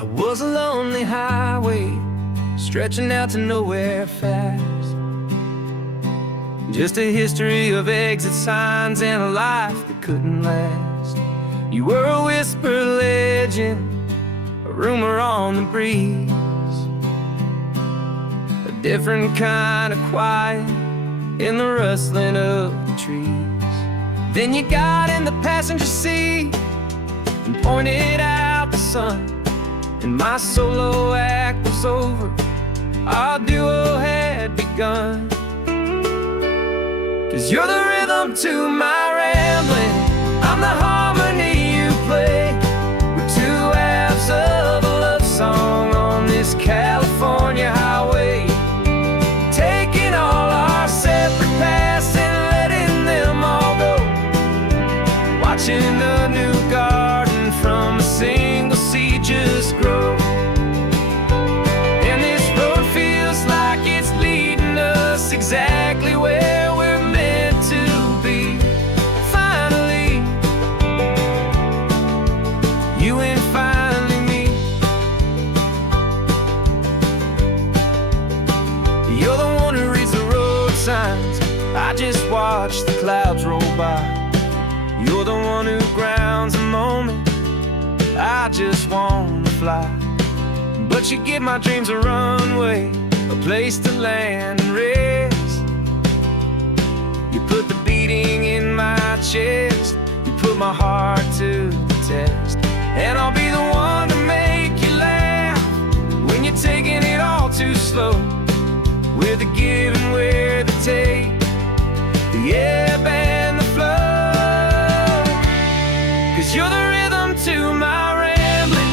I was a lonely highway stretching out to nowhere fast. Just a history of exit signs and a life that couldn't last. You were a whisper legend, a rumor on the breeze, a different kind of quiet in the rustling of the trees. Then you got in the passenger seat and pointed out the sun, and my solo act was over, our duo had begun. 'Cause you're the rhythm to my rambling, I'm the harmony you play. We're two halves of a love song on this California highway, taking all our separate paths and letting them all go, watching the new garden from a single seed just grow. And this road feels like it's leading us exactly where we're meant to be. Finally, you and finally me. You're the one who reads the road signs, I just watch the clouds roll by. You're the one who grounds a moment, I just wanna fly. But you give my dreams a runway, a place to land and rest. You put the beating in my chest, you put my heart to the test. And I'll be the one to make you laugh when you're taking it all too slow. We're the give and we're the take, the ebb and the flow. 'Cause you're the rhythm to my rambling,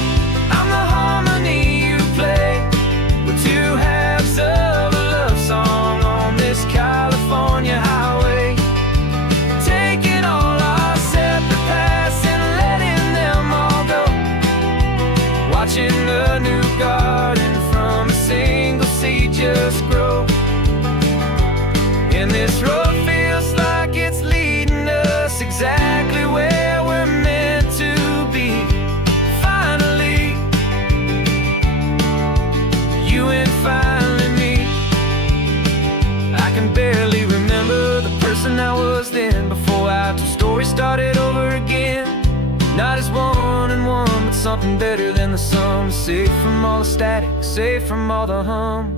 I'm the harmony you play. We're two halves of a love song on this California highway, taking all our separate paths and letting them all go, watching the new garden from a single seed just grow. And this road feels like it's leading us exactly where we're meant to be. Finally, you and finally me. I can barely remember the person I was then, before our two stories started over again. Not as one and one, but something better than the sum. Safe from all the static, safe from all the hum.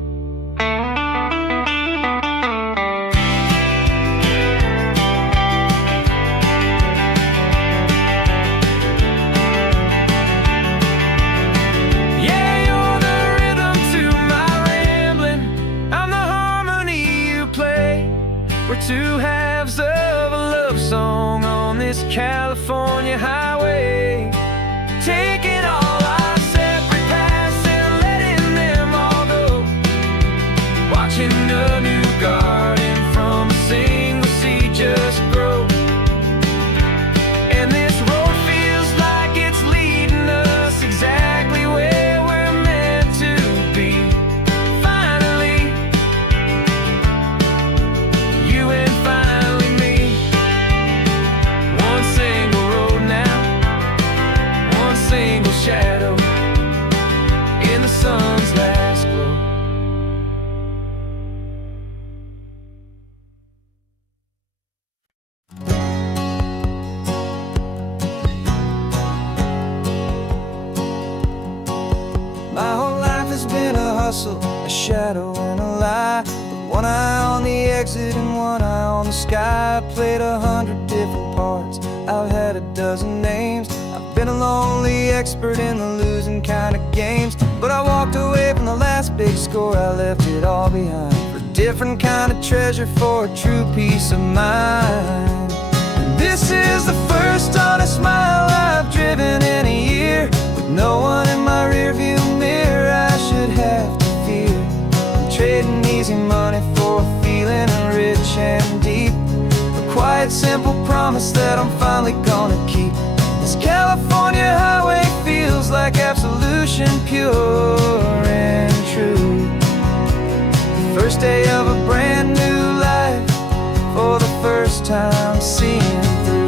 We're two halves of a love song on this California highway, taking all our separate paths and letting them all go, watching a new garden from a single seed just grow. And this road feels like it's leading us exactly where we're meant to be. Finally, you and finally me. One single road now, one single shadow in the sun's last glow. My whole life has been a hustle, a shadow and a lie, with one eye on the exit and one eye on the sky. I played 100 different parts, I've had a dozen names. I've been a lonely expert in the losing kind of games, but I walked away from the last big score, I left it all behind for a different kind of treasure, for a true peace of mind. And this is the first honest mile I've driven in a year, with no one in my rearview mirror I should have to fear. I'm trading easy money for a feeling rich and deep, a quiet simple promise that I'm finally gonna keep. This California highway feels like absolution, pure and true. The first day of a brand new life, for the first time seeing through.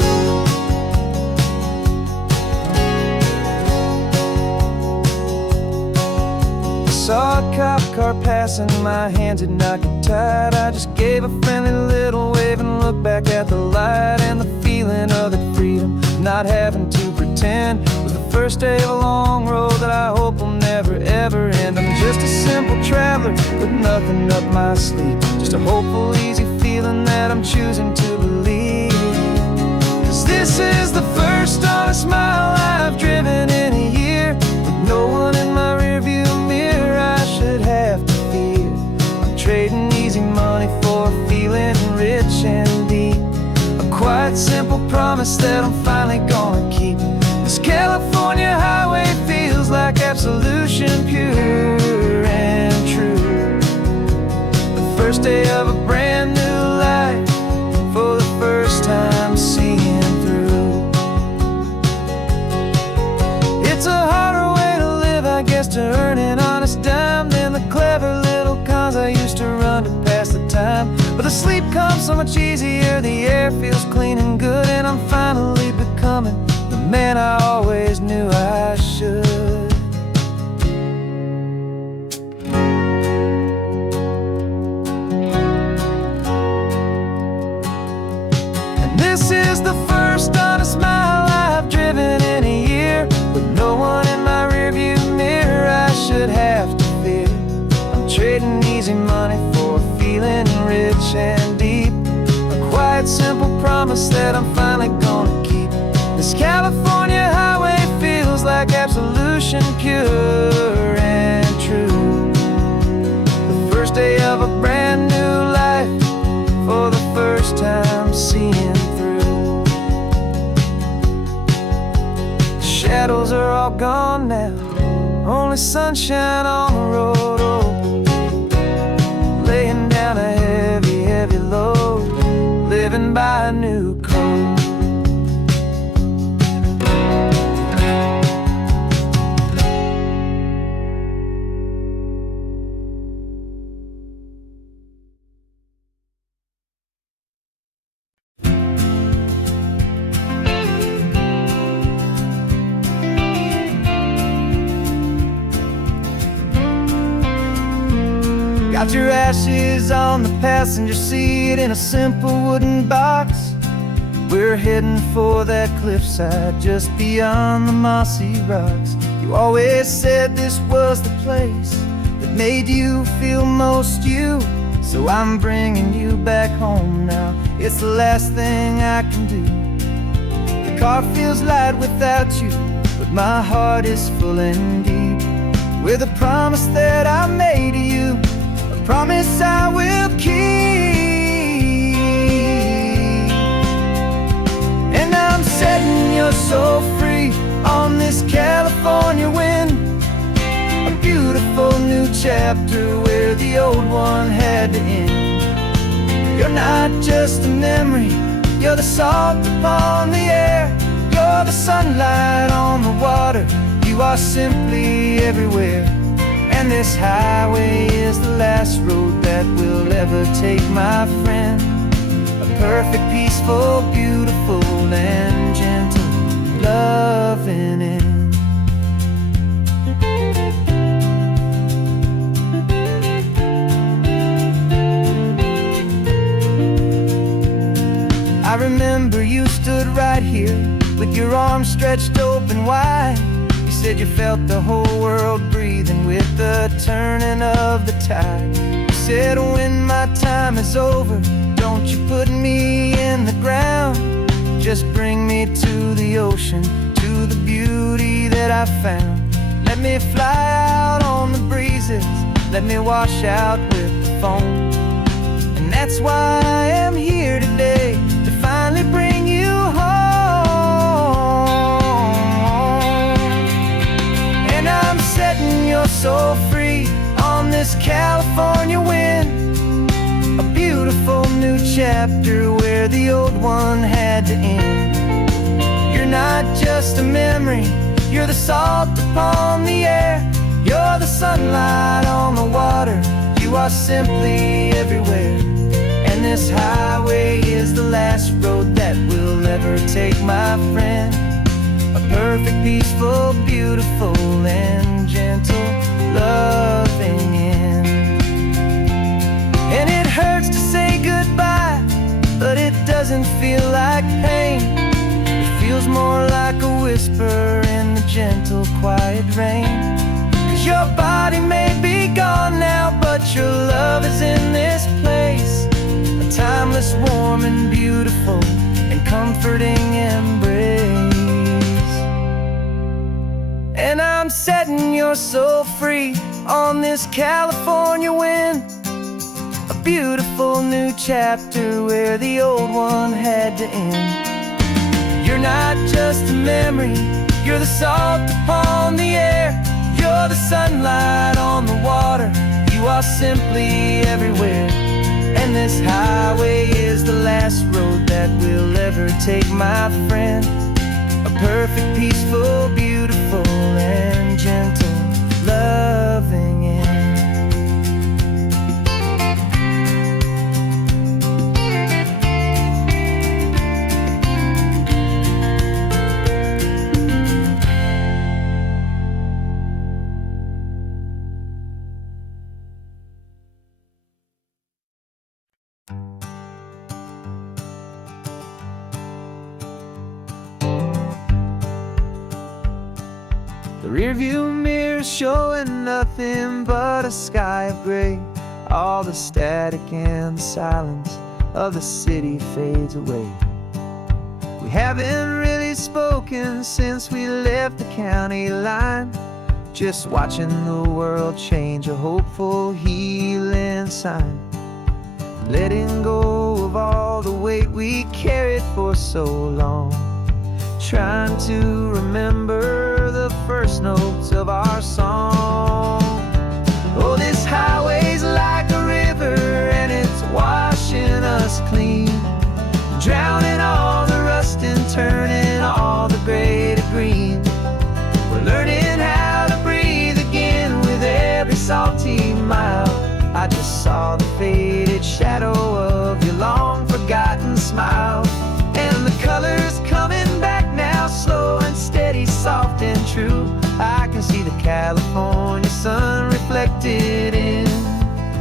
grass and my hands had not got tied. I just gave a friendly little wave and looked back at the light. And the feeling of that freedom, not having to pretend, was the first day of a long road that I hope will never ever end. I'm just a simple traveler with nothing up my sleeve, just a hopeful, easy feeling that I'm choosing to believe. 'Cause this is the first honest mile I've driven in a year, with no one in my rearview mirror I should have to fear. I'm trading easy money for a feeling rich and deep, a quiet, simple promise that I'm finally gonna keep. This California highway feels like absolution, pure and true. The first day of a brand new life, for the first time seeing through. It's a harder way to live, I guess, to earn an honest dime than the clever little cons I used to run to pass the time. But the sleep comes so much easier, the air feels clean and good, and I'm finally becoming the man I always knew I should. And this is the first honest mile I've driven in a year, with no one in my rearview mirror I should have to fear. I'm trading easy money for a feeling rich and deep, a quiet, simple promise that I'm finally gonna keep. This California highway feels like absolution, pure and true. The first day of a brand new life, for the first time seeing through. The shadows are all gone now, only sunshine on the road. Oh, laying down a heavy, heavy load, living by a new code. Got your ashes on the passenger seat in a simple wooden box. We're heading for that cliffside just beyond the mossy rocks. You always said this was the place that made you feel most you, so I'm bringing you back home now. It's the last thing I can do. The car feels light without you, but my heart is full and deep, with a promise that I made to you, promise I will keep. And I'm setting your soul free on this California wind, a beautiful new chapter where the old one had to end. You're not just a memory, you're the salt upon the air, you're the sunlight on the water, you are simply everywhere. And this highway is the last road that we'll ever take, my friend. A perfect, peaceful, beautiful, and gentle, loving end. I remember you stood right here with your arms stretched open wide. You said you felt the whole world breathing with the turning of the tide. You said when my time is over, don't you put me in the ground, just bring me to the ocean, to the beauty that I found. Let me fly out on the breezes, let me wash out with the foam. And that's why I am here today, to finally bring you home. And I'm setting your soul free on this California wind, a beautiful new chapter where the old one had to end. You're not just a memory, you're the salt upon the air, you're the sunlight on the water, you are simply everywhere. And this highway is the last road that we'll ever take, my friend. A perfect, peaceful, beautiful, and gentle, loving end. doesn't feel like pain. It feels more like a whisper in the gentle, quiet rain. 'Cause your body may be gone now, but your love is in this place. A timeless, warm and beautiful and comforting embrace. And I'm setting your soul free on this California wind. A beautiful new chapter where the old one had to end. You're not just a memory, you're the salt upon the air. You're the sunlight on the water, you are simply everywhere. And this highway is the last road that we'll ever take, my friend. A perfect, peaceful, beautiful and gentle, loving end. The rearview mirror showing nothing but a sky of gray. All the static and the silence of the city fades away. We haven't really spoken since we left the county line. Just watching the world change, a hopeful healing sign. Letting go of all the weight we carried for so long. Trying to remember the first notes of our song. Oh, this highway's like a river and it's washing us clean, drowning all the rust and turning all the gray to green. We're learning how to breathe again with every salty mile. I just saw the faded shadow of your long forgotten smile. And the colors coming back now, slow and steady, soft and true. I can see the California sun reflected in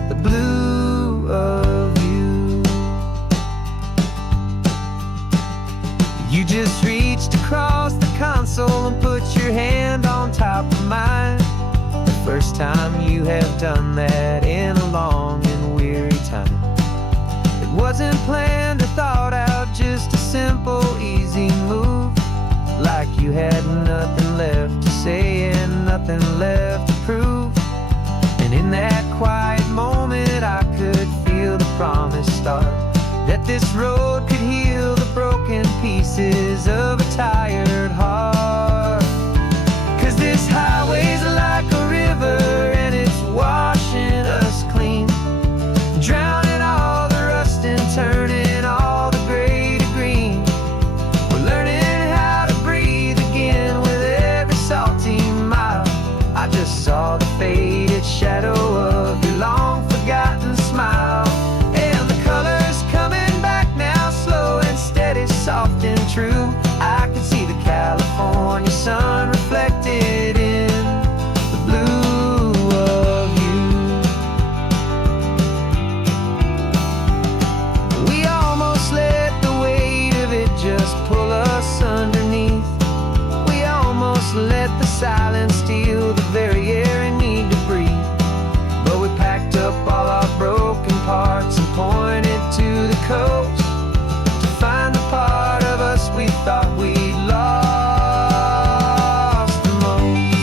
the blue of you. You just reached across the console and put your hand on top of mine. The first time you have done that in a long and weary time. It wasn't planned or thought out, just a simple, easy move. Like you had nothing left to say and nothing left to prove. And in that quiet moment I could feel the promise start, that this road could heal the broken pieces of a tired heart. 'Cause this highway's like a river and it's washing us clean, drowning all the rust and turning all the gray to green. We're learning how to breathe again with every salty mile. I just saw the faded shadow of your long forgotten smile. And the colors coming back now, slow and steady, soft and true. I can see the California sun reflected in the blue of you. We almost let the weight of it just pull us underneath. We almost let the silence steal the very air I need to breathe. But we packed up all our broken parts and pointed to the coast to find the part of us we thought we'd lost the most.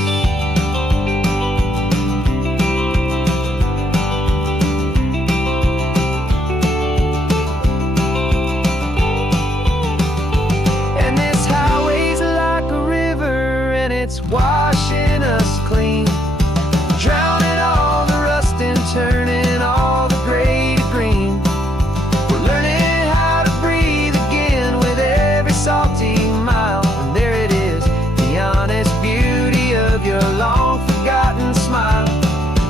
And this highway's like a river and it's washing us clean, drowning all the rust and turning all the gray to green. We're learning how to breathe again with every salty mile. And there it is, the honest beauty of your long forgotten smile.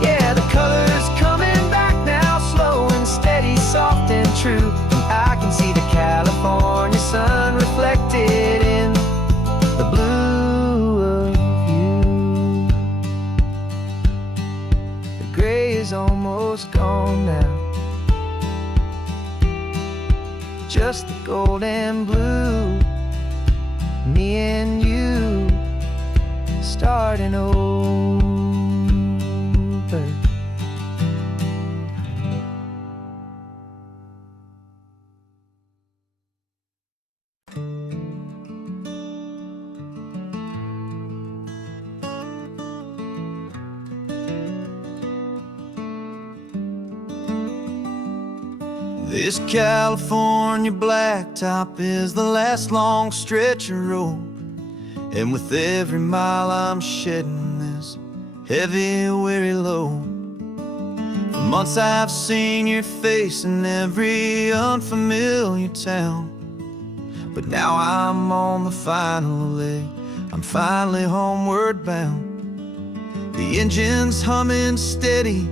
Yeah, the colors coming back now, slow and steady, soft and true. I can see the California sun reflected in the blue of you. gold and blue. Me and you starting over. This California blacktop is the last long stretch of road, and with every mile I'm shedding this heavy, weary load. For months I've seen your face in every unfamiliar town, but now I'm on the final leg, I'm finally homeward bound. The engine's humming steady,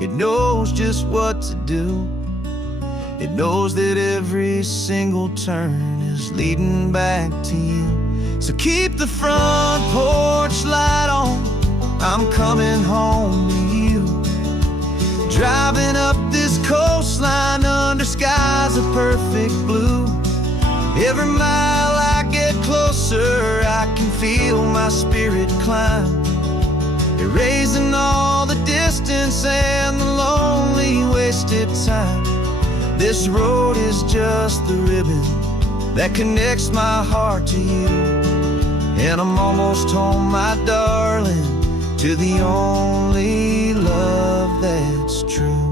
it knows just what to do. It knows that every single turn is leading back to you. So keep the front porch light on, I'm coming home to you. Driving up this coastline under skies of perfect blue. Every mile I get closer, I can feel my spirit climb, erasing all the distance and the lonely wasted time. This road is just the ribbon that connects my heart to you, and I'm almost home, my darling, to the only love that's true.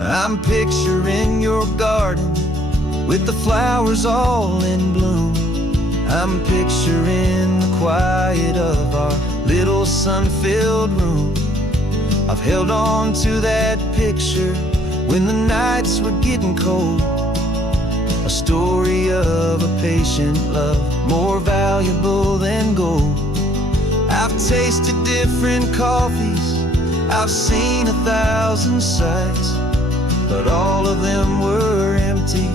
I'm picturing your garden with the flowers all in bloom. I'm picturing the quiet of our little sun-filled room. I've held on to that picture when the nights were getting cold, a story of a patient love, more valuable than gold. I've tasted different coffees, I've seen 1,000 sights, but all of them were empty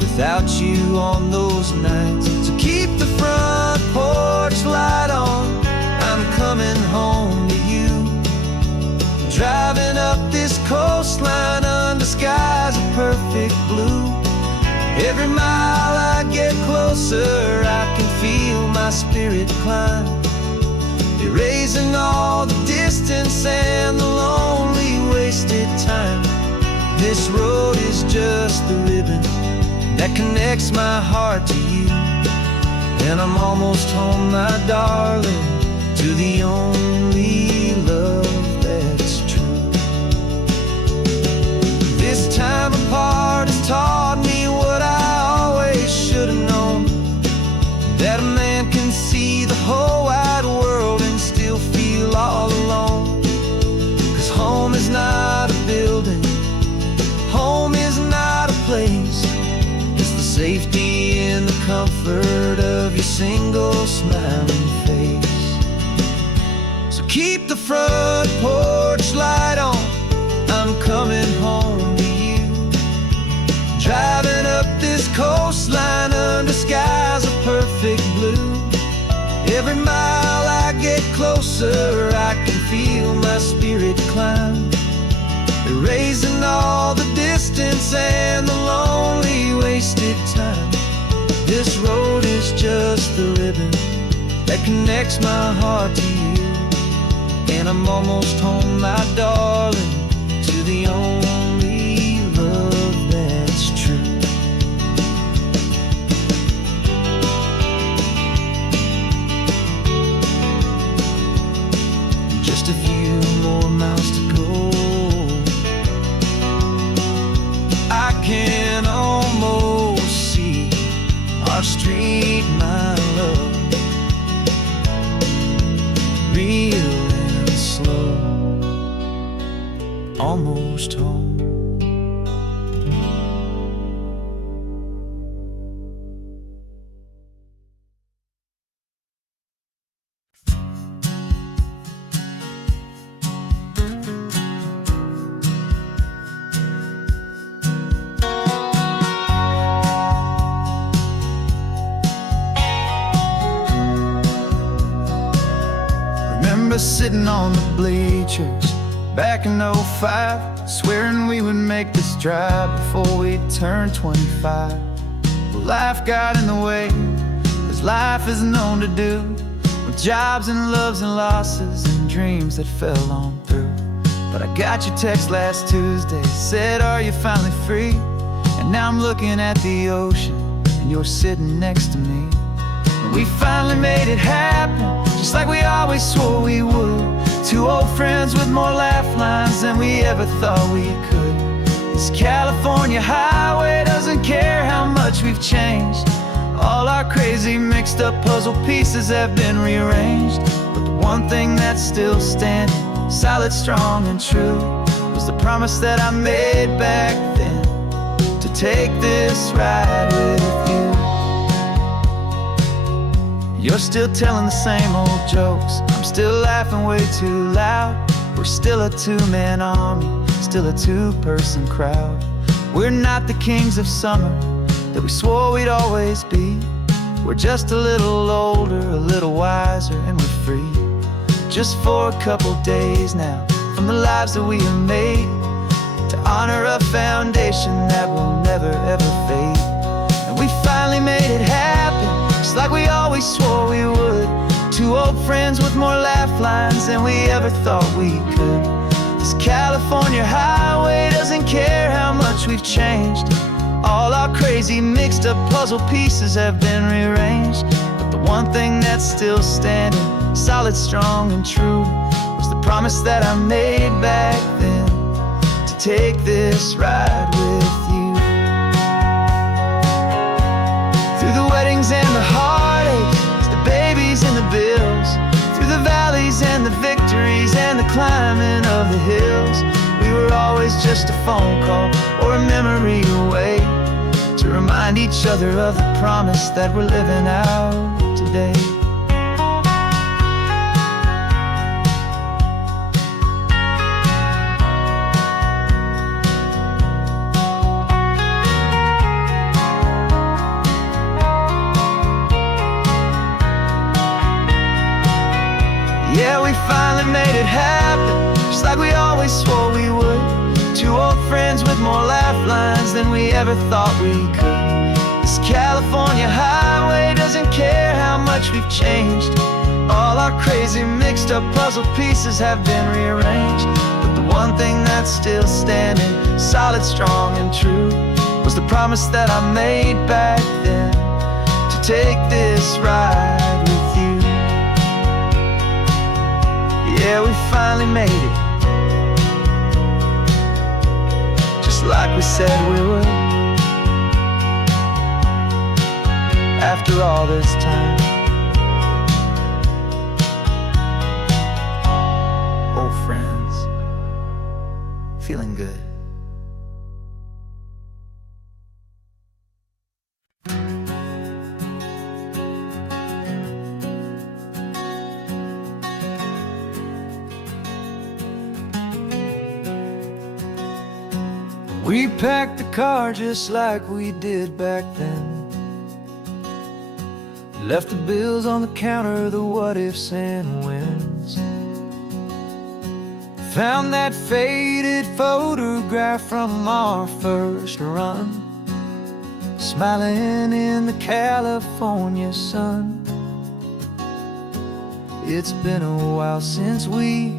without you on those nights. So keep the front porch light on, I'm coming home to you. Driving up this coastline under skies of perfect blue. Every mile I get closer, I can feel my spirit climb, erasing all the distance and the lonely wasted time. This road is just the ribbon that connects my heart to you, and I'm almost home, my darling, to the only love that's true. This time apart has taught me what I always should have known, that a man can see the whole wide world and still feel all alone. 'Cause home is not a building, home is not a place, it's the safety and the comfort of your single smiling face. So keep the front porch light on, I'm coming home to you. Driving up this coastline under skies of perfect blue. Every mile I get closer, I can feel my spirit climb, erasing all the distance and the lonely wasted time. This road is just the ribbon that connects my heart to you, and I'm almost home, my darling, to the only love that's true. Just a few more miles to go, I can almost see our street, my love, real and slow, almost home. Remember sitting on the bleachers back in '05, swearing we would make this drive before we turned 25. Well, life got in the way, as life is known to do, with jobs and loves and losses and dreams that fell on through. But I got your text last Tuesday, said, are you finally free? And now I'm looking at the ocean, and you're sitting next to me. And we finally made it happen, just like we always swore we would. Two old friends with more laugh lines than we ever thought we could. This California highway doesn't care how much we've changed. All our crazy mixed up puzzle pieces have been rearranged. But the one thing that's still standing, solid, strong, and true, was the promise that I made back then, to take this ride with you. You're still telling the same old jokes, I'm still laughing way too loud. We're still a two-man army, still a two-person crowd. We're not the kings of summer that we swore we'd always be. We're just a little older, a little wiser, and we're free. Just for a couple days now, from the lives that we have made, to honor a foundation that will never ever fade. And we finally made it happen, just like we always swore we would. Two old friends with more laugh lines than we ever thought we could. This California highway doesn't care how much we've changed. All our crazy mixed up puzzle pieces have been rearranged. But the one thing that's still standing, solid, strong, and true, was the promise that I made back then, to take this ride with you. Through the weddings and the heartaches, the babies and the bills, through the valleys and the victories and the climbing of the hills, we were always just a phone call or a memory away, to remind each other of the promise that we're living out today. Yeah, we finally made it happen, just like we always swore we would. Two old friends with more laugh lines than we ever thought we could. This California highway doesn't care how much we've changed. All our crazy mixed up puzzle pieces have been rearranged. But the one thing that's still standing, solid, strong, and true, was the promise that I made back then, to take this ride with you. Yeah, we finally made it, just like we said we would. After all this time, old friends, feeling good. We packed the car just like we did back then. Left the bills on the counter, the what ifs and whens. Found that faded photograph from our first run, smiling in the California sun. It's been a while since we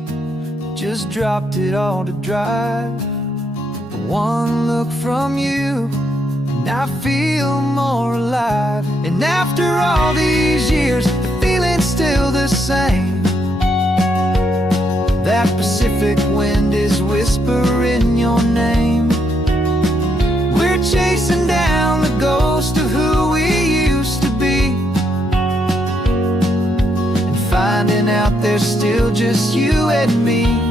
just dropped it all to drive. One look from you, and I feel more alive. And after all these years, the feeling's still the same. That Pacific wind is whispering your name. We're chasing down the ghost of who we used to be, and finding out there's still just you and me.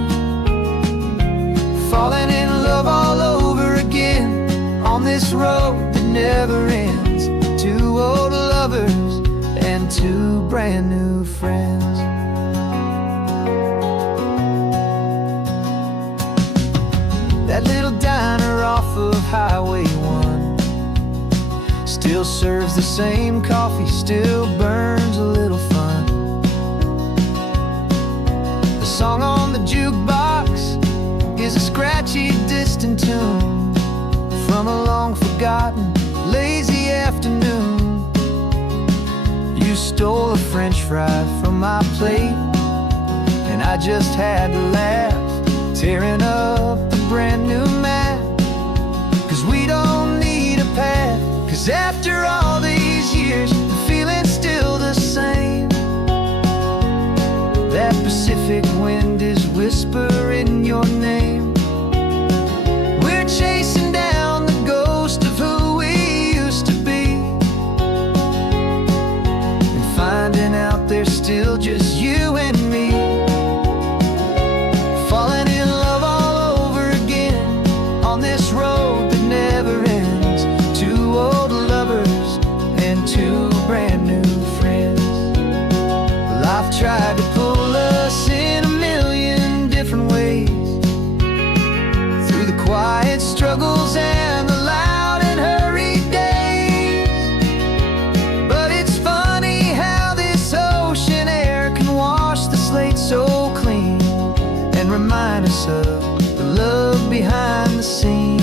Falling in love all over again, on this road that never ends. Two old lovers and two brand new friends. That little diner off of Highway 1 still serves the same coffee, still burns a little fun. The song on the jukebox forgotten lazy afternoon. You stole a French fry from my plate, and I just had to laugh, tearing up the brand new map. Cause we don't need a path, cause after all these years, the feeling's still the same. That Pacific wind is whispering your name. We're chasing down the ghost of who we used to be, and finding out there's still just you and me. Falling in love all over again on this road that never ends. Two old lovers and two brand new friends. Life tried to pull us in a million different ways, through the quiet struggles and the loud and hurried days. But it's funny how this ocean air can wash the slate so clean, and remind us of the love behind the scenes.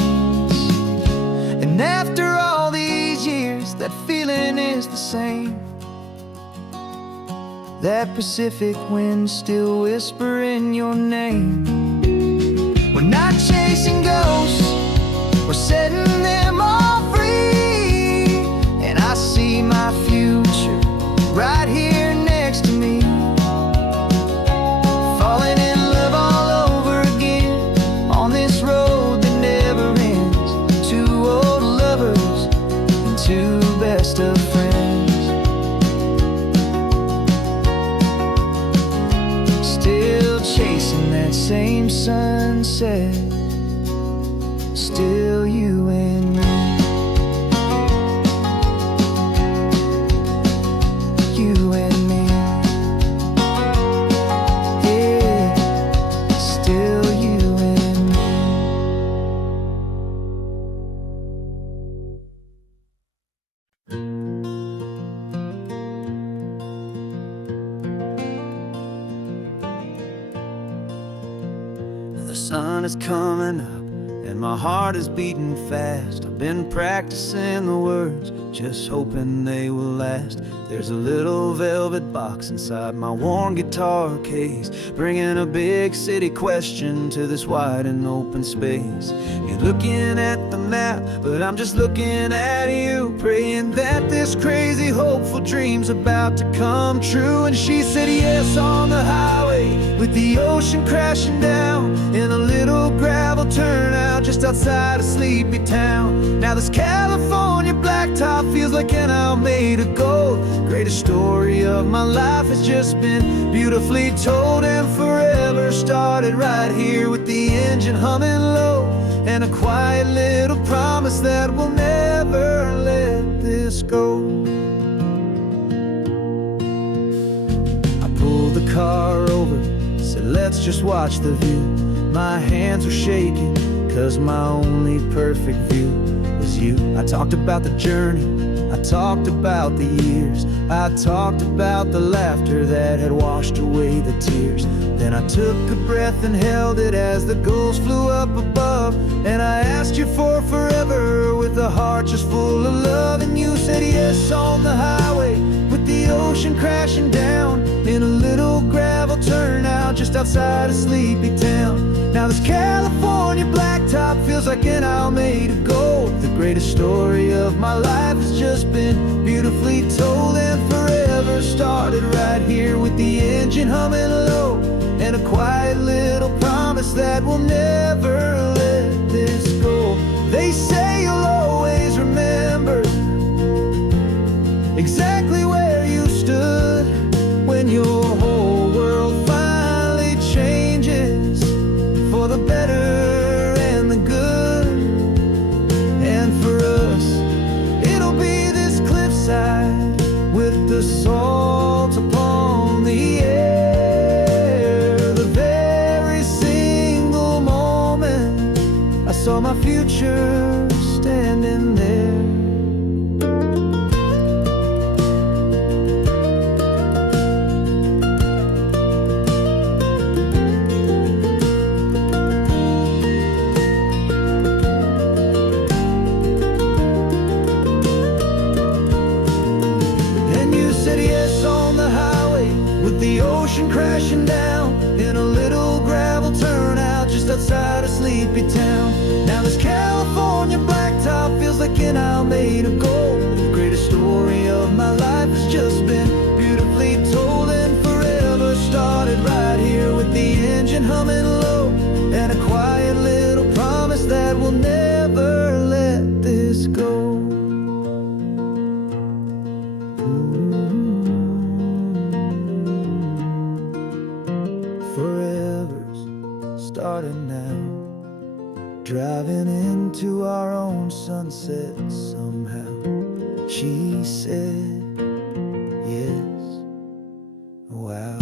And after all these years, that feeling is the same. That Pacific wind still whispering your name. We're not chasing ghosts, we're setting them all free. And I see my future right here next to me. Falling in love all over again on this road that never ends. Two old lovers and two best of friends. Still chasing that same sunset, still you and me. You and me. Yeah, still you and me. The sun is coming up and my heart is beating fast. I've been practicing the words, just hoping they will last. There's a little velvet box inside my worn guitar case, bringing a big city question to this wide and open space. You're looking at the map, but I'm just looking at you, praying that this crazy hopeful dream's about to come true. And she said yes on the highway, with the ocean crashing down in a little gravel turnout just outside of sleepy town. Now this California blacktop feels like an owl made of gold. Greatest story of my life has just been beautifully told, and forever started right here with the engine humming low, and a quiet little promise that we'll never let this go. I pulled the car over, said let's just watch the view. My hands were shaking, cause my only perfect view was you. I talked about the journey, I talked about the years, I talked about the laughter that had washed away the tears. Then I took a breath and held it as the gulls flew up above, and I asked you for forever with a heart just full of love. And you said yes on the highway, with the ocean crashing down in a little gravel turnout just outside of sleepy town. Now this California blacktop feels like an owl made of gold. The greatest story of my life has just been beautifully told, and forever started right here with the engine humming low, and a quiet little promise that we'll never let this go. They say you'll always remember exactly where you stood when your whole world finally changes for the better and the good. And for us, it'll be this cliffside with the salt upon the air. The very single moment I saw my future standing there. said yes on the highway, with the ocean crashing down in a little gravel turnout just outside of Sleepy Town. Now this California blacktop feels like an isle made of gold. The greatest story of my life has just been beautifully told, and forever started right here with the engine humming low, and a quiet little promise that we'll never let this go. Forever's started now, driving into our own sunset somehow. She said yes, wow.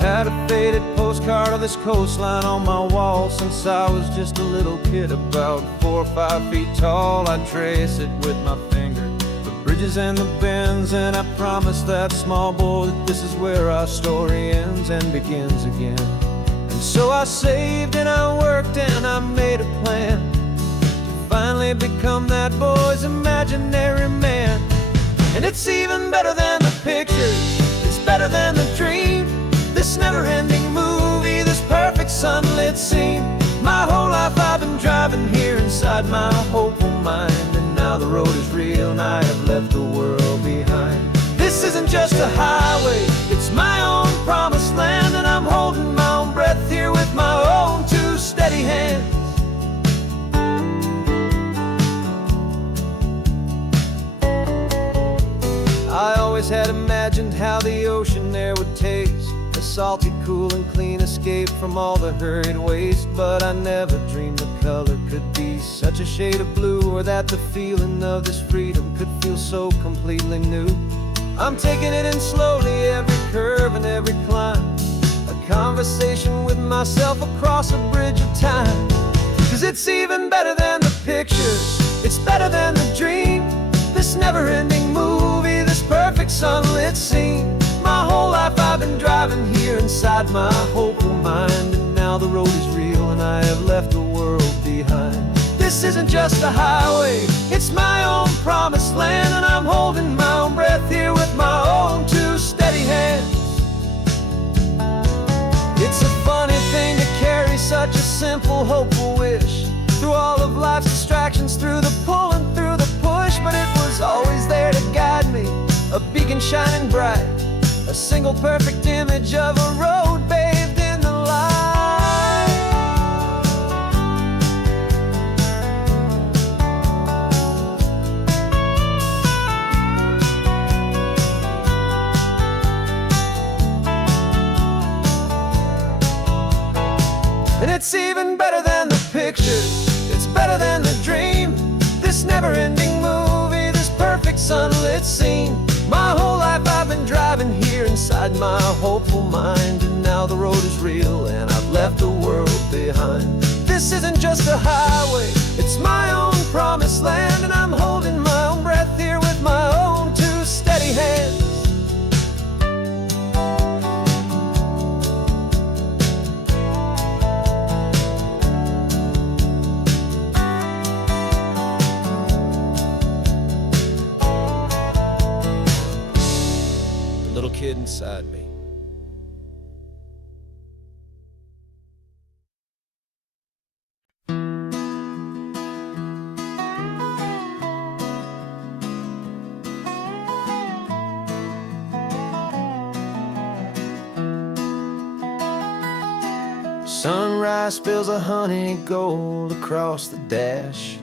Had a faded postcard of this coastline on my wall since I was just a little kid, about 4 or 5 feet tall. I trace it with my finger, the bridges and the bends, and I promised that small boy that this is where our story ends and begins again. And so I saved and I worked and I made a plan to finally become that boy's imaginary man. And it's even better than the pictures, it's better than the dream, this never-ending movie, this perfect sunlit scene. My whole life I've been driving here inside my hopeful mind, and now the road is real and I have left the world behind. This isn't just a highway, it's my own promised land, and I'm holding my own breath here with my own two steady hands. I always had imagined how the ocean there would taste, a salty, cool and clean escape from all the hurried waste. But I never dreamed the color could be such a shade of blue, or that the feeling of this freedom could feel so completely new. I'm taking it in slowly, every curve and every climb, a conversation with myself across a bridge of time. 'Cause it's even better than the pictures, it's better than the dream, this never-ending movie, this perfect sunlit scene. My whole life I've been driving here inside my hopeful mind, and now the road is real and I have left the world behind. This isn't just a highway, it's my own promised land, and I'm holding my own breath here with my own two steady hands. It's a funny thing to carry such a simple, hopeful wish through all of life's distractions, through the pull and through the push, but it was always there to guide me, a beacon shining bright, a single perfect image of a road bathed in the light. And it's even better than the pictures, it's better than the dream, this never-ending movie, this perfect sunlit scene. My whole life I've been driving here inside my hopeful mind, and now the road is real and I've left the world behind. This isn't just a highway, it's my own promised land, and I'm holding my own breath here with my own two steady hands. Little kid inside me. Sunrise spills a honey gold across the dash,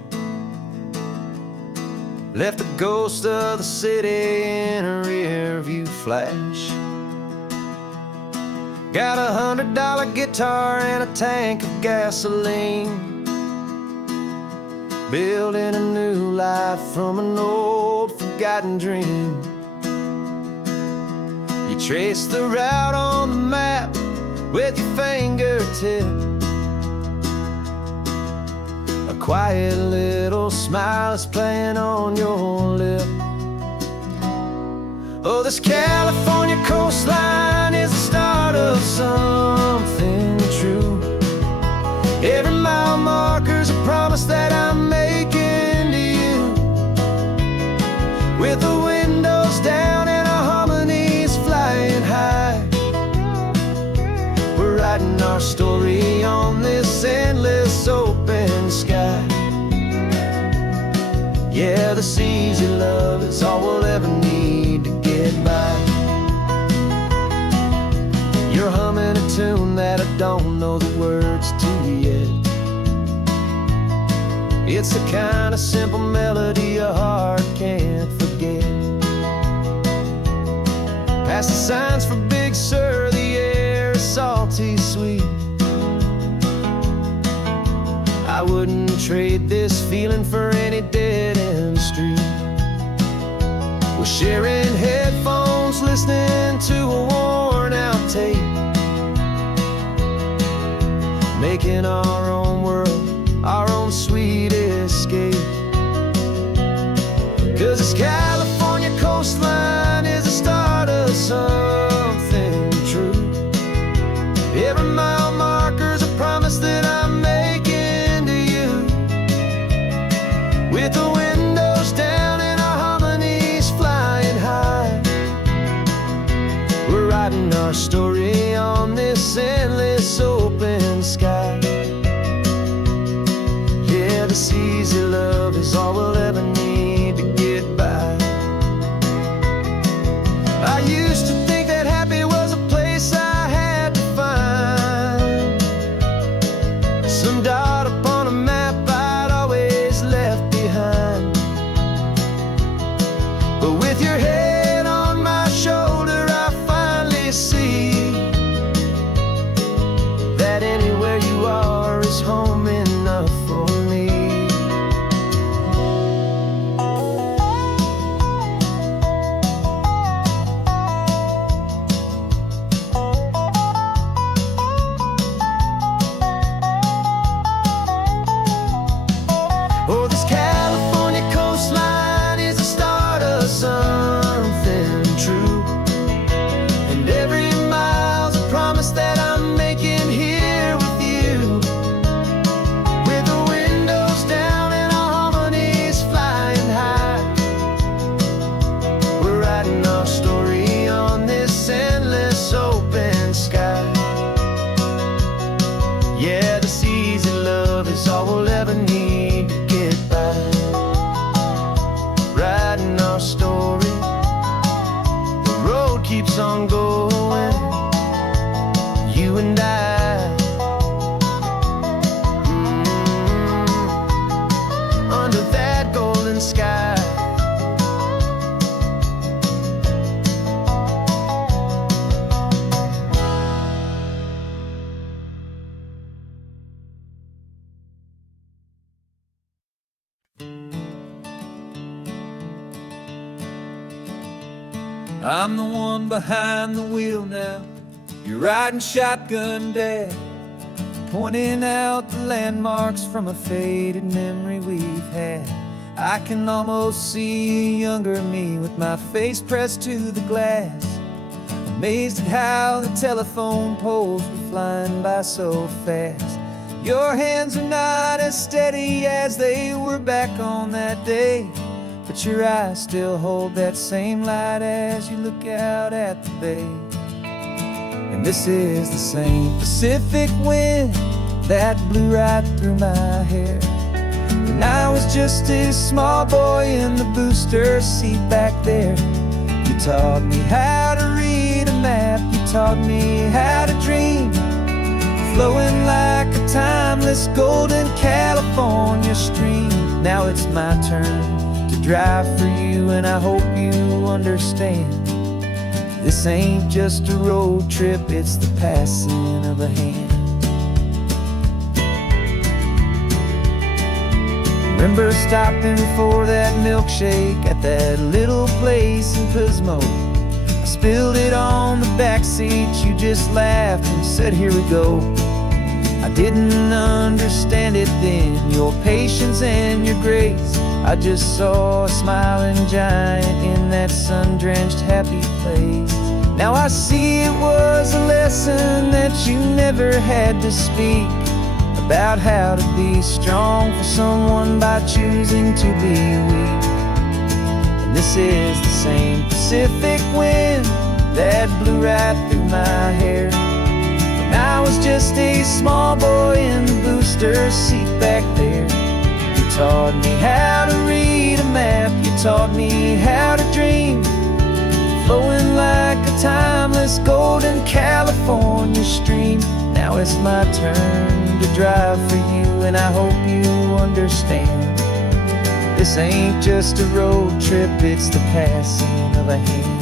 left the ghost of the city in a rear view flash. Got a $100 guitar and a tank of gasoline, building a new life from an old forgotten dream. You trace the route on the map with your fingertip. A quiet little smile is playing on your lip. Oh, this California coastline is the start of something true. Every mile marker's a promise that I'm making to you. With the windows down and our harmonies flying high, we're writing our story on this endless open sky. Yeah, this easy love is all we'll ever need to get by. You're humming a tune that I don't know the words to yet. It's the kind of simple melody a heart can't forget. Past the signs for Big Sur, the air is salty sweet. I wouldn't trade this feeling for any dead-end street. We're sharing headphones, listening to a worn-out tape, making our own world, our own sweet escape. 'Cause this California coastline is the start of something true. Every mile marker's a promise that I'm making to you. With the windows down and our harmonies flying high, we're writing our story on this endless open sky. Yeah, this easy love is all we'll ever need to get by. I used to think that happy was a place I had to find, some dot upon a map I'd always left behind. But with your head on my shoulder, I finally see that anywhere you are is home enough for me. Oh, this California coastline is the start of something true. And every mile's a promise that I'm making here with you. With the windows down and our harmonies flying high, we're writing our story on this endless open sky. Yeah, this easy love is all we'll ever need to get by. Writing our story, the road keeps on going, you and I. Under that golden sky. I'm the one behind the wheel now. You're riding shotgun, Dad, pointing out the landmarks from a faded memory we've had. I can almost see a younger me with my face pressed to the glass, amazed at how the telephone poles were flying by so fast. Your hands are not as steady as they were back on that day, but your eyes still hold that same light as you look out at the bay. And this is the same Pacific wind that blew right through my hair when I was just a small boy in the booster seat back there. You taught me how to read a map, you taught me how to dream, flowing like a timeless golden California stream. Now it's my turn to drive for you, and I hope you understand. This ain't just a road trip, it's the passing of a hand. Remember stopping for that milkshake at that little place in Pismo? I spilled it on the back seat. You just laughed and said, here we go. I didn't understand it then, your patience and your grace. I just saw a smiling giant in that sun-drenched happy place. Now I see it was a lesson that you never had to speak, about how to be strong for someone by choosing to be weak. And this is the same Pacific wind that blew right through my hair when I was just a small boy in the booster seat back there. You taught me how to read a map, you taught me how to dream, flowing like a timeless golden California stream. Now it's my turn to drive for you, and I hope you understand. This ain't just a road trip, it's the passing of a hand.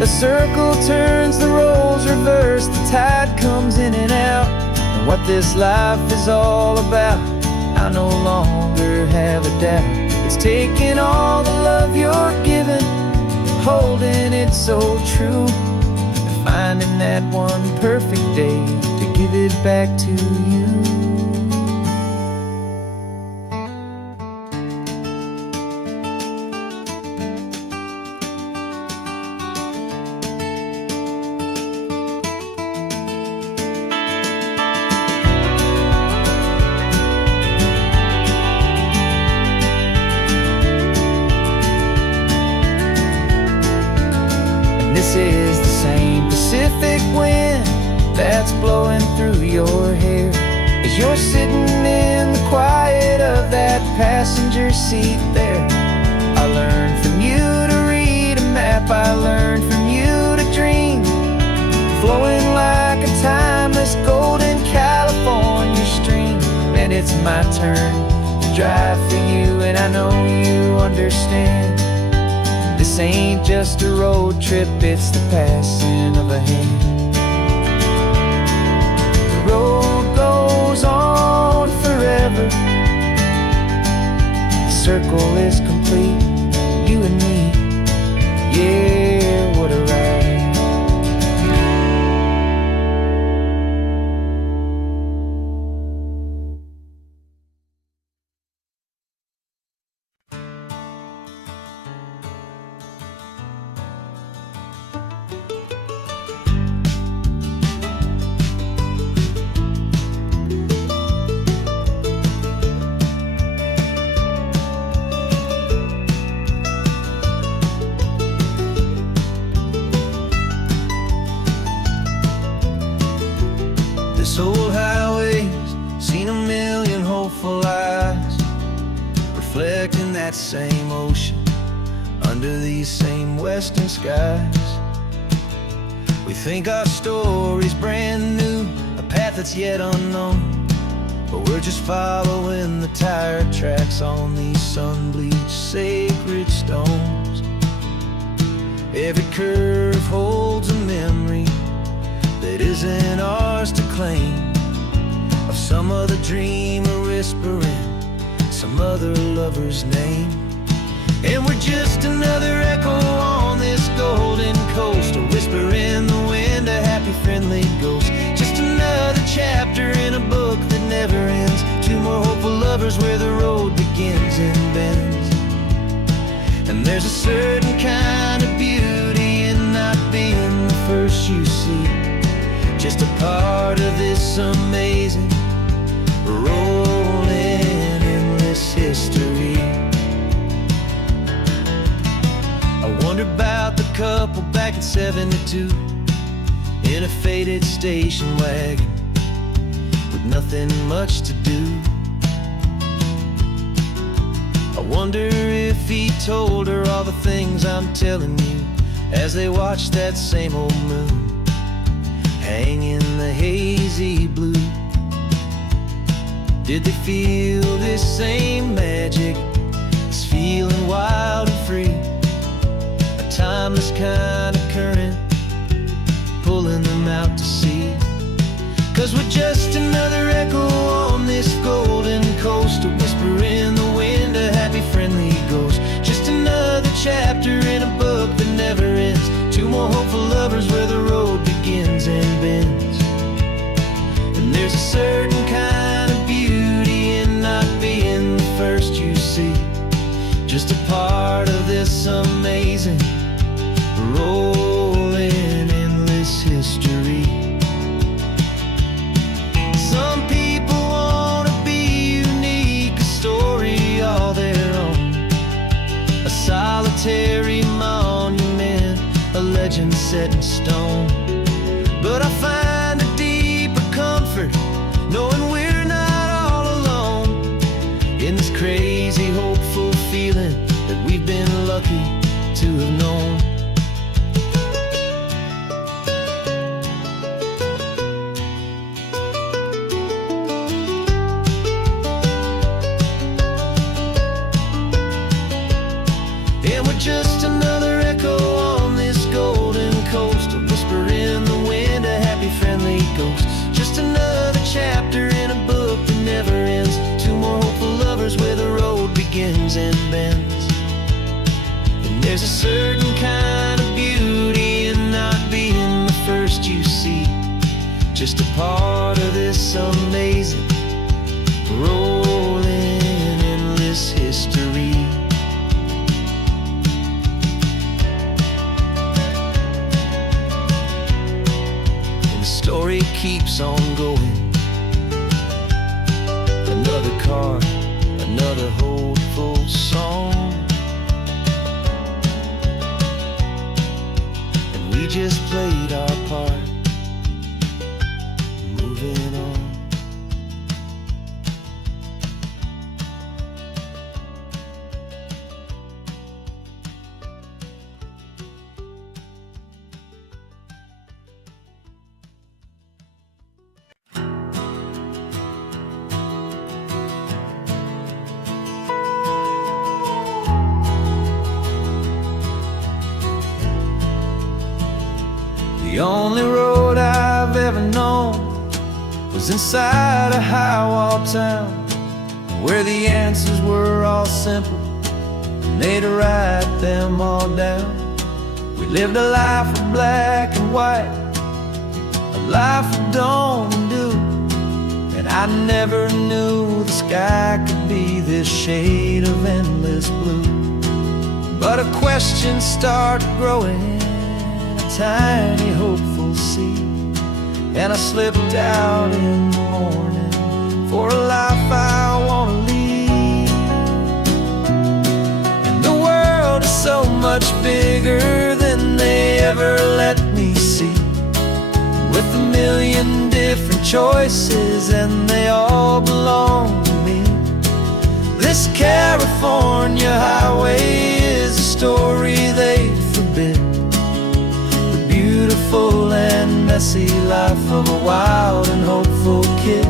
The circle turns, the roles reverse, the tide comes in and out. And what this life is all about, I no longer have a doubt. It's taking all the love you're giving, holding it so true, and finding that one perfect day to give it back to you. This is the same Pacific wind that's blowing through your hair as you're sitting in the quiet of that passenger seat there. I learned from you to read a map, I learned from you to dream, flowing like a timeless golden California stream. And it's my turn to drive for you, and I know you understand. This ain't just a road trip, it's the passing of a hand. The road goes on forever, the circle is complete, you and me, yeah, what a ride. This old highway's seen a million hopeful eyes, reflecting that same ocean under these same western skies. We think our story's brand new, a path that's yet unknown, but we're just following the tire tracks on these sun-bleached sacred stones. Every curve holds a memory that isn't ours to claim, of some other dreamer whispering some other lover's name. And we're just another echo on this golden coast, a whisper in the wind, a happy friendly ghost. Just another chapter in a book that never ends, two more hopeful lovers where the road begins and bends. And there's a certain kind of beauty in not being the first you see, just a part of this amazing, rolling, endless history. I wonder about the couple back in '72 in a faded station wagon with nothing much to do. I wonder if he told her all the things I'm telling you as they watched that same old moon hang in the hazy blue. Did they feel this same magic, this feeling wild and free, a timeless kind of current pulling them out to sea? 'Cause we're just another echo on this golden coast, a whisper in the wind, a happy friendly ghost. Just another chapter in a book that more hopeful lovers where the road begins and bends. And there's a certain kind of beauty in not being the first you see, just a part of this amazing rolling endless history. Some people want to be unique, a story all their own, a solitary monument, a legend set in stone. But I find a deeper comfort knowing we're not all alone in this crazy hopeful feeling that we've been lucky to have known. And we're just another echo on this golden coast, a whisper in the wind, a happy friendly ghost. Just another chapter in a book that never ends. Two more hopeful lovers where the road begins and bends. And there's a certain kind of beauty in not being the first you see, just a part of this amazing rolling endless history. Story keeps on going. Another card, another hopeful song, and we just played our part, moving on. The only road I've ever known was inside a high-wall town, where the answers were all simple and they'd write them all down. We lived a life of black and white, a life of dawn and dew, and I never knew the sky could be this shade of endless blue. But a question started growing, tiny hopeful seed, and I slipped out in the morning for a life I want to lead. And the world is so much bigger than they ever let me see, with a million different choices and they all belong to me. This California highway is a story they forbid, beautiful and messy life of a wild and hopeful kid.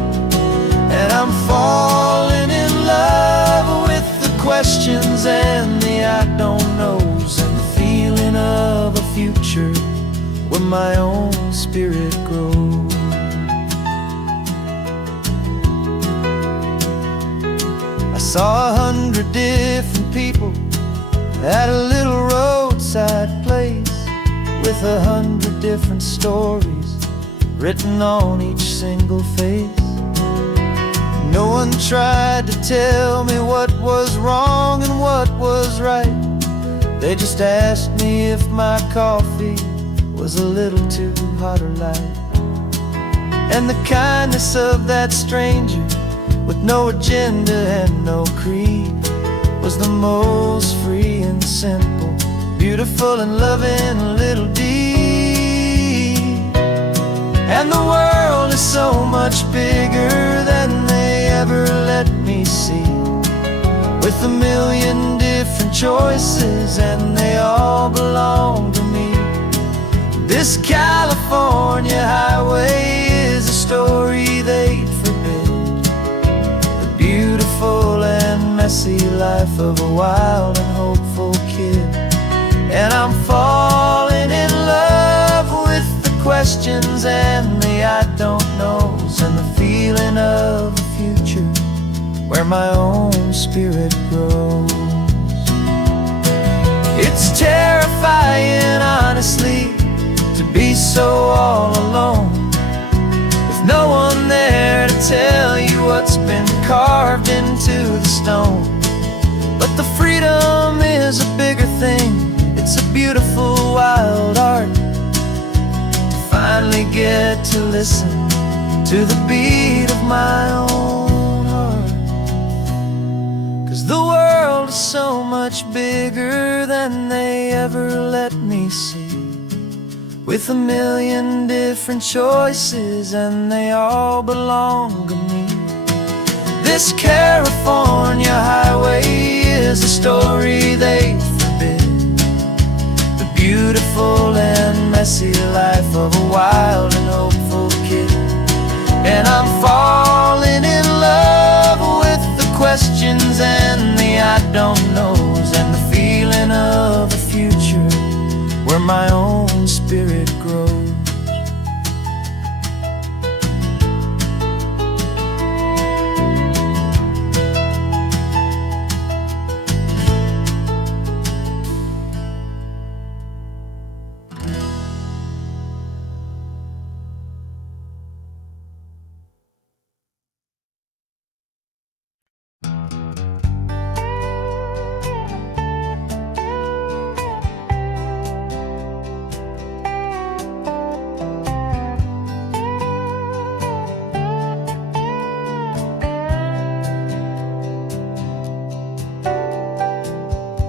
And I'm falling in love with the questions and the I don't knows, and the feeling of a future where my own spirit grows. I saw 100 different people at a little roadside place, with 100 different stories written on each single face. No one tried to tell me what was wrong and what was right. They just asked me if my coffee was a little too hot or light. And the kindness of that stranger, with no agenda and no creed, was the most free and simple, beautiful and loving little deed. And the world is so much bigger than they ever let me see, with a million different choices and they all belong to me. This California highway is a story they'd forbid, the beautiful and messy life of a wild and hopeful kid. And I'm falling in love with the questions and the I don't knows, and the feeling of a future where my own spirit grows. It's terrifying, honestly, stone. But the freedom is a bigger thing. It's a beautiful wild art to finally get to listen to the beat of my own heart. 'Cause the world is so much bigger than they ever let me see, with a million different choices and they all belong to me. This California highway is a story they forbid, the beautiful and messy life of a wild and hopeful kid. And I'm falling in love with the questions and the I don't knows, and the feeling of a future where my own spirit grows.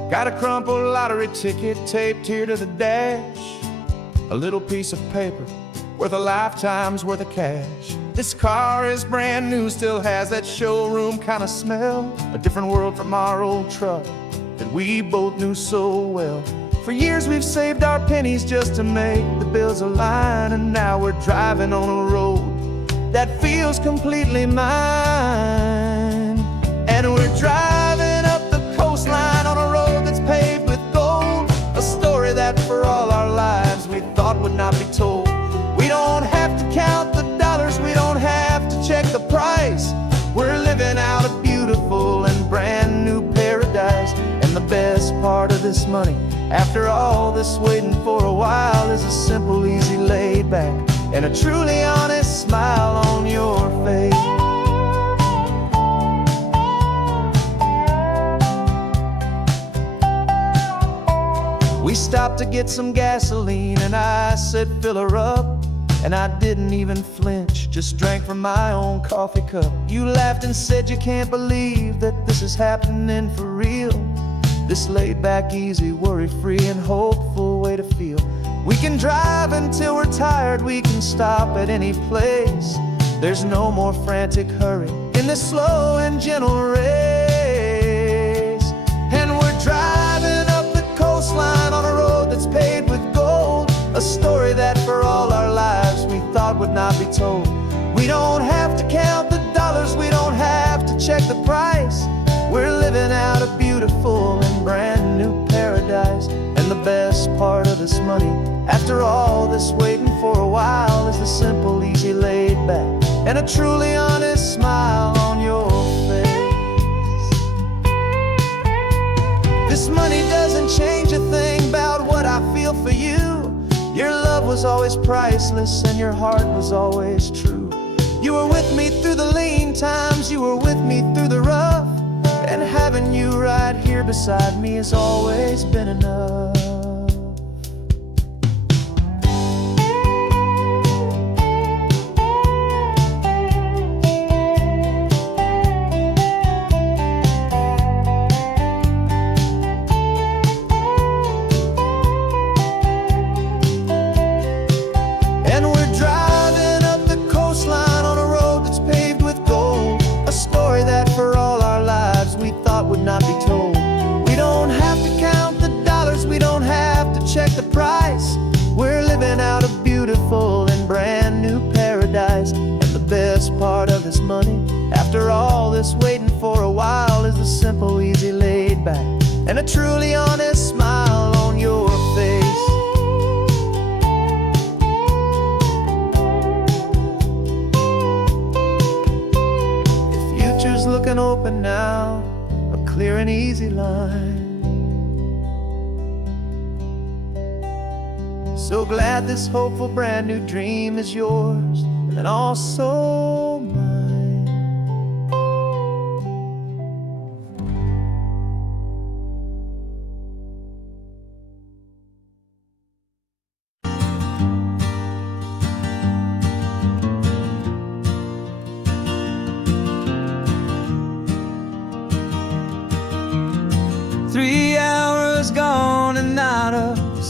Got a crumpled lottery ticket taped here to the dash, a little piece of paper worth a lifetime's worth of cash. This car is brand new, still has that showroom kind of smell, a different world from our old truck that we both knew so well. For years we've saved our pennies just to make the bills align, and now we're driving on a road that feels completely mine. And we're driving up the coastline on a road that's paved with gold, a story that for all our lives we thought would not be told. We don't have to count the dollars, we don't have to check the price. We're living out a beautiful and brand new paradise. And the best part of this money, after all this waiting for a while, is a simple, easy, laid back, and a truly honest smile on your face. We stopped to get some gasoline and I said fill her up, and I didn't even flinch, just drank from my own coffee cup. You laughed and said you can't believe that this is happening for real. This laid back, easy, worry-free and hopeful way to feel. We can drive until we're tired, we can stop at any place. There's no more frantic hurry in this slow and gentle race. And we're driving up the coastline on a road that's paved with gold, a story that for all our lives we thought would not be told. We don't have to count the dollars, we don't have to check the price. We're living out a beautiful and brand new paradise. And the best part of this money, after all this waiting for a while, is the simple, easy, laid back, and a truly honest smile on your face. This money doesn't change a thing about what I feel for you. Your love was always priceless and your heart was always true. You were with me through the lean times, you were with me through the rough, and having you right here beside me has always been enough. And we're driving up the coastline on a road that's paved with gold, a story that for all our lives we thought would not be told. We don't have to count the dollars, we don't have to check the price. We're living out a beautiful and brand new paradise. And the best part of this money, after all this waiting for a while, is the simple, easy, laid back, and a truly honest smile on your face. The future's looking open now, a clear and easy line. So glad this hopeful brand new dream is yours and also mine.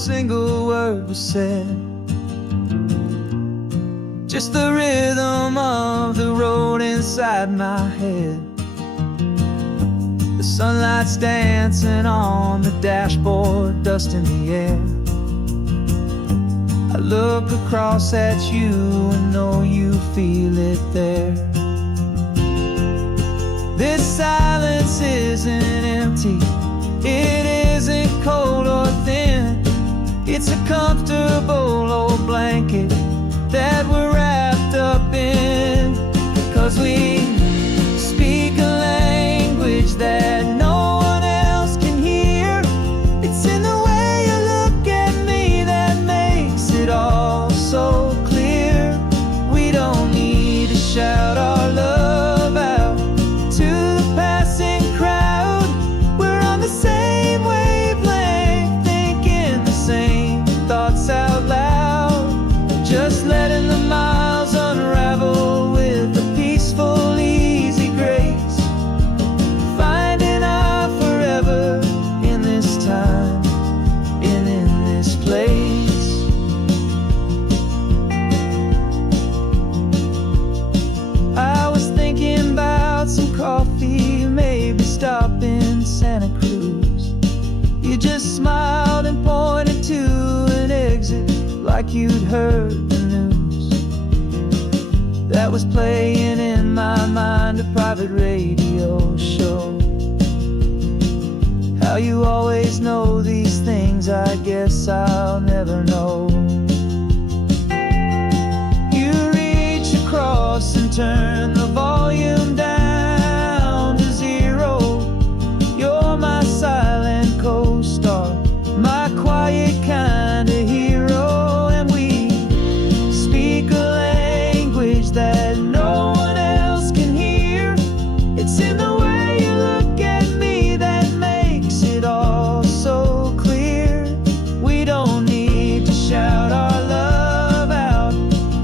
single word was said. Just the rhythm of the road inside my head. The sunlight's dancing on the dashboard, dust in the air. I look across at you and know you feel it there. This silence isn't empty, it isn't cold or thin. It's a comfortable old blanket that we're wrapped up in. 'Cause we speak a language that no one else can hear. It's in the way you look at me that makes it all so clear. We don't need to shout our love out to the passing crowd. We're on the same wavelength, thinking the same thoughts out loud. Just letting the miles unravel with a peaceful, easy grace. Finding our forever in this time and in this place. I was thinking about some coffee, maybe stop in Santa Cruz. You just smiled and pointed to an exit like you'd heard the news. That was playing in my mind, a private radio show. How you always know these things, I guess I'll never know. You reach across and turn the volume down to zero. You're my silent co-star, my quiet kind of hero. That no one else can hear. It's in the way you look at me that makes it all so clear. We don't need to shout our love out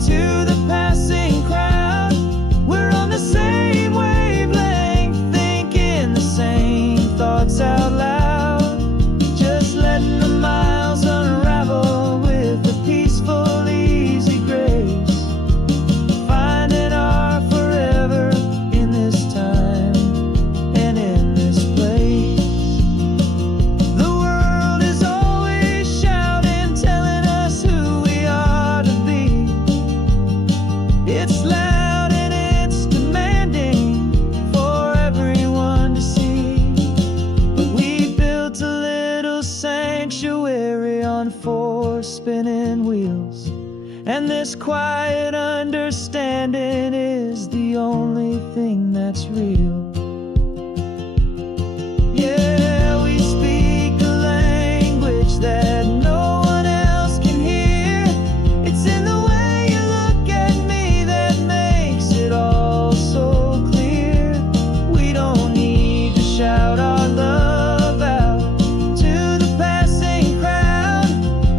to the passing crowd. We're on the same wavelength, thinking the same thoughts out loud. Just letting the miles unravel with a peaceful, easy grace. Spinning wheels, and this quiet understanding is the only thing that's real. Yeah, we speak a language that no one else can hear. It's in the way you look at me that makes it all so clear. We don't need to shout our love out to the passing crowd.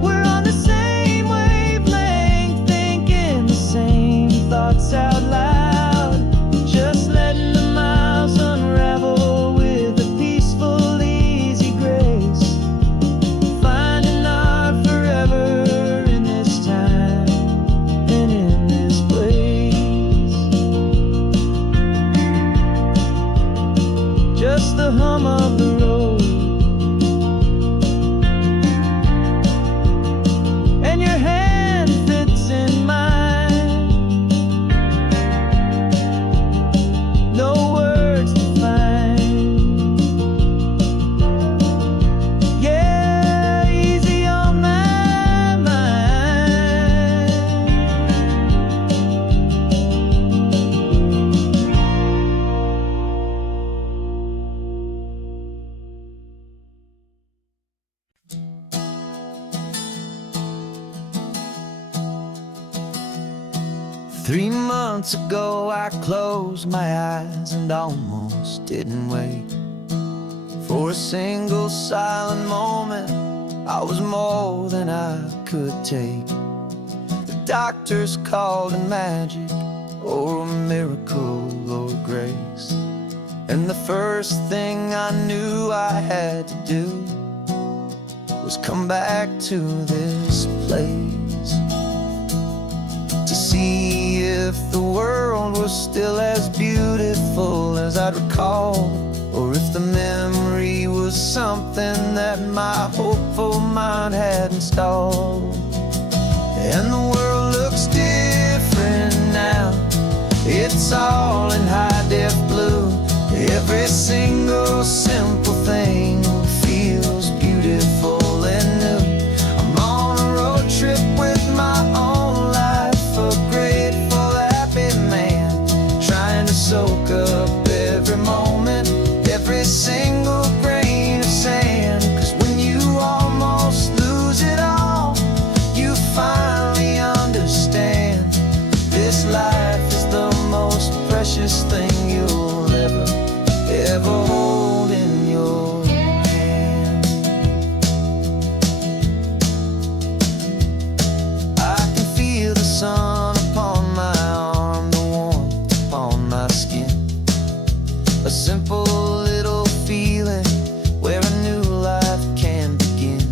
We're on the same wavelength, thinking the same thoughts out loud. Just letting the miles unravel with a peaceful, easy grace. Finding our forever in this time and in this place. Just the hum of the road and your hand fits in mine. No words to find. Yeah, easy on my mind. Three months ago I closed my eyes and almost didn't wake. For a single silent moment I was more than I could take. The doctors called it magic, or a miracle, or grace. And the first thing I knew I had to do was come back to this place to see if the world was still as beautiful as I'd recall, or if the memory was something that my hopeful mind had installed. And the world looks different now, it's all in high-def blue. Every single simple thing feels beautiful and new. I'm on a road trip with my own life, a grateful, happy man, trying to soak up every moment, every single grain of sand. 'Cause when you almost lose it all, you finally understand this life is the most precious thing you'll ever hold in your hand. I can feel the sun upon my arm, the warmth upon my skin, a simple little feeling where a new life can begin.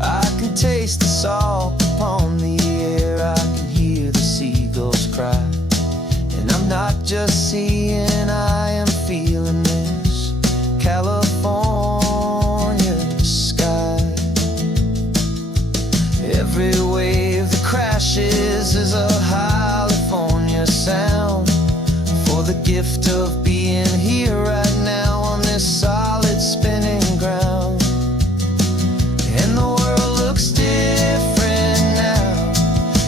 I can taste the salt upon the air, I can hear the seagulls cry, and I'm not just seeing, I am feeling this California sky. Every wave that crashes is a California sound, for the gift of being here right now on this solid spinning ground. And the world looks different now,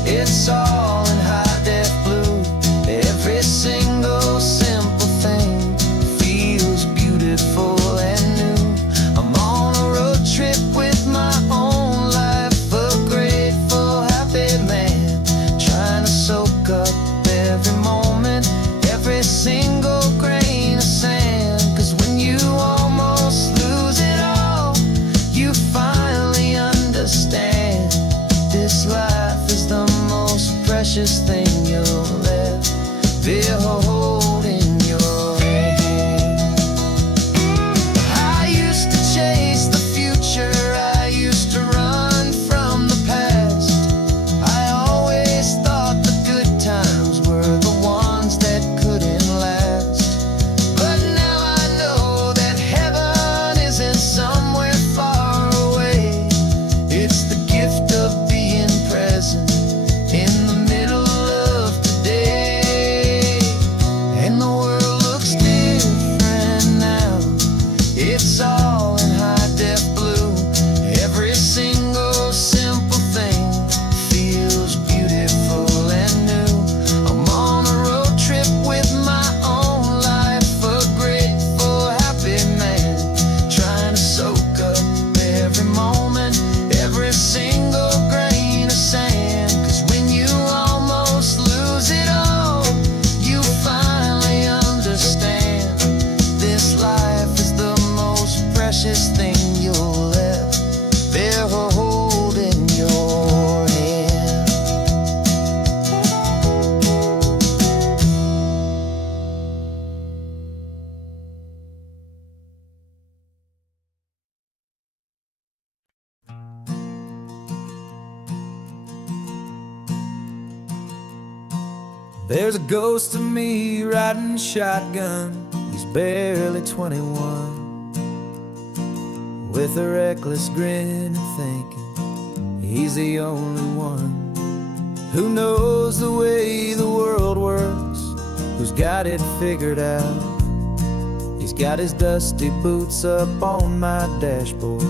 it's all in high-def blue. Every single simple thing feels beautiful and new. I'm on a road trip with my own life, a grateful, happy man, trying to soak up every moment, every single grain of sand. 'Cause when you almost lose it all, you finally understand this life is the most precious thing you'll ever hold in your hand. I used to chase the future, I used to run from the past. I always thought the good times were the ones that couldn't last. But now I know that heaven isn't somewhere far away. It's the gift of being present in the middle of today. And the world looks different now, it's all in high-def blue. Every single simple thing feels beautiful and new. I'm on a road trip with my own life, a grateful, happy man, trying to soak up every moment, every single grain of sand. 'Cause when you almost lose it all, you finally understand this life is the most precious thing you'll ever hold in your hand. There's a ghost of me riding shotgun. He's barely 21, with a reckless grin and thinking he's the only one who knows the way the world works, who's got it figured out. He's got his dusty boots up on my dashboard,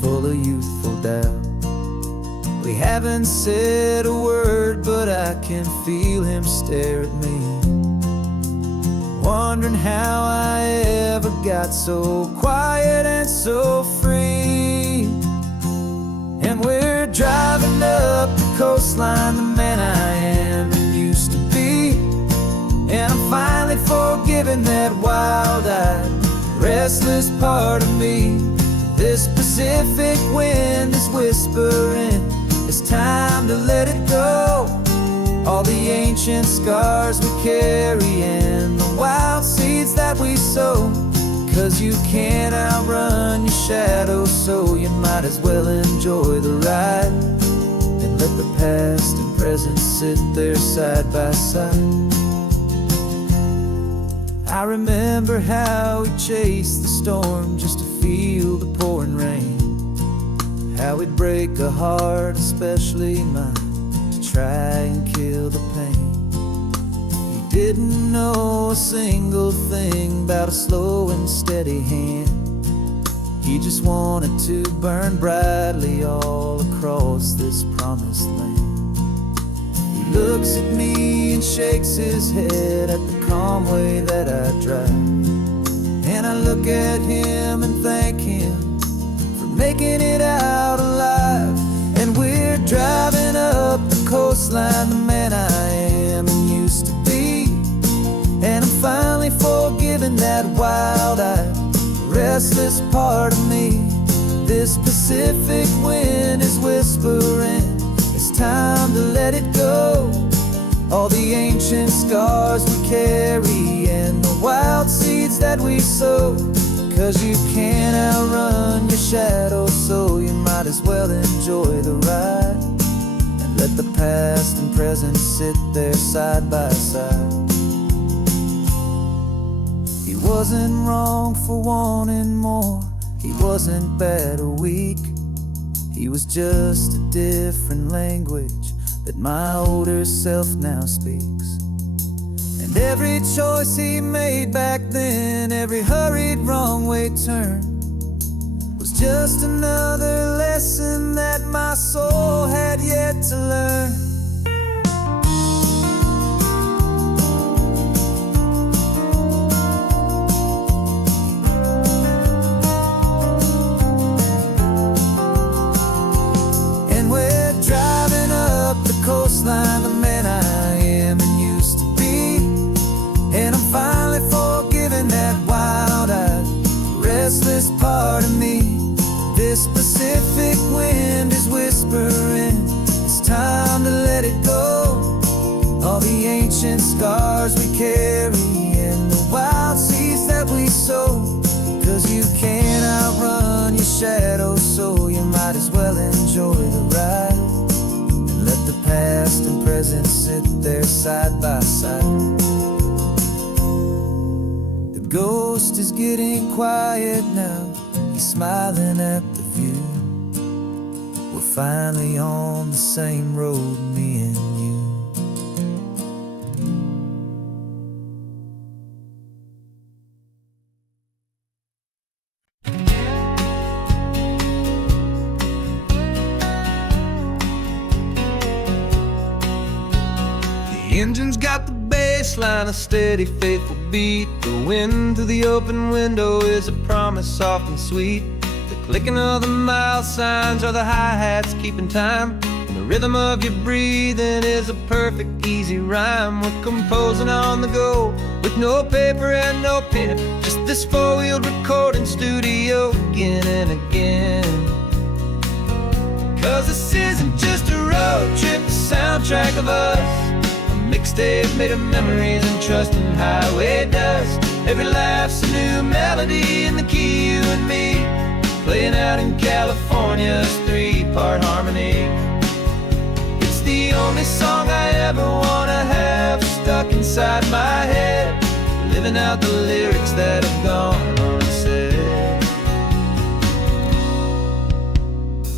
full of youthful doubt. We haven't said a word, but I can feel him stare at me, wondering how I ever got so quiet and so free. And we're driving up the coastline, the man I am and used to be. And I'm finally forgiving that wild-eyed, restless part of me. This Pacific wind is whispering, it's time to let it go. All the ancient scars we carry and the wild seeds that we sow. 'Cause you can't outrun your shadow, so you might as well enjoy the ride and let the past and present sit there side by side. I remember how we chased the storm just to feel the pouring rain, how we'd break a heart, especially mine, to try and kill the pain. He didn't know a single thing about a slow and steady hand. He just wanted to burn brightly all across this promised land. He looks at me and shakes his head at the calm way that I drive, and I look at him and thank him for making it out alive. And we're driving up the coastline, the man I am and used to be, and I'm finally forgiving that wild-eyed, restless part of me. This Pacific wind is whispering, it's time to let it go. All the ancient scars we carry and the wild seeds that we sow. 'Cause you can't outrun your shadow, so you might as well enjoy the ride and let the past and present sit there side by side. He wasn't wrong for wanting more, he wasn't bad or weak. He was just a different language that my older self now speaks. And every choice he made back then, every hurried wrong way turn, was just another lesson that my soul had yet to learn. Coastline, the man I am and used to be, and I'm finally forgiving that wild-eyed, restless part of me. This Pacific wind is whispering, it's time to let it go. All the ancient scars we carry and the wild seeds that we sow. 'Cause you can't outrun your shadow, so you might as well enjoy the ride. Let the past and present sit there side by side. The ghost is getting quiet now, he's smiling at the view. We're finally on the same road, me and you. The engine's got the bass line, a steady, faithful beat. The wind through the open window is a promise soft and sweet. The clicking of the mile signs are the hi-hats keeping time, and the rhythm of your breathing is a perfect, easy rhyme. We're composing on the go with no paper and no pen, just this four-wheeled recording studio again and again. 'Cause this isn't just a road trip, the soundtrack of us, mixtape made of memories and trust in highway dust. Every laugh's a new melody in the key, you and me, playing out in California's three-part harmony. It's the only song I ever wanna have stuck inside my head, living out the lyrics that have gone unsaid.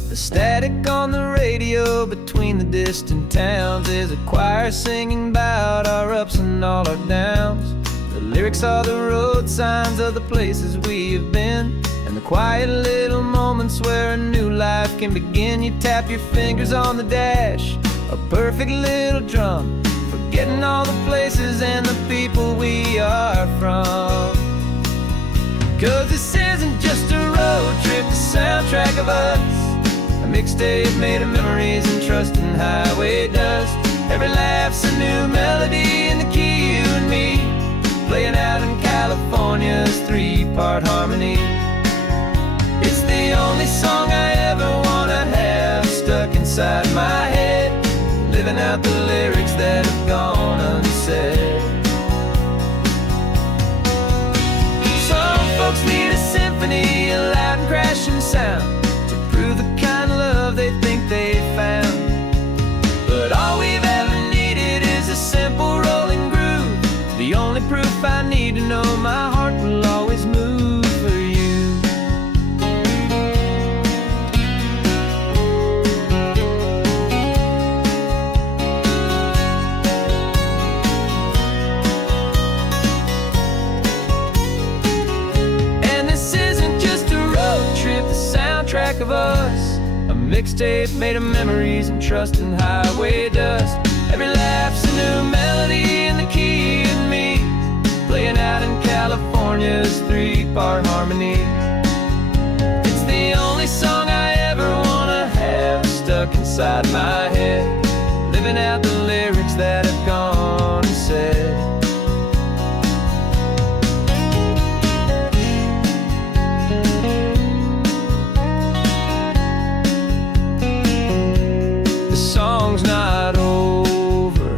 The static on the radio between the distant towns is a choir singing about our ups and all our downs. The lyrics are the road signs of the places we have been, and the quiet little moments where a new life can begin. You tap your fingers on the dash, a perfect little drum, forgetting all the places and the people we are from. 'Cause this isn't just a road trip, the soundtrack of us, a mixtape made of memories and trust in highway dust. Every laugh's a new melody in the key, you and me, playing out in California's three-part harmony. It's the only song I ever wanna have stuck inside my head, living out the lyrics that have gone unsaid. Some folks need harmony, a loud and crashing sound to prove the kind of love they think they found. But all we've ever needed is a simple rolling groove, the only proof I need to know my heart will always move for you. And this isn't just a road trip, the soundtrack of us, a mixtape made of memories and trust and highway dust. Every laugh's a new melody in the key and me, playing out in California's 3-part harmony. It's the only song I ever wanna have stuck inside my head, living out the lyrics that have gone and said. The song's not over,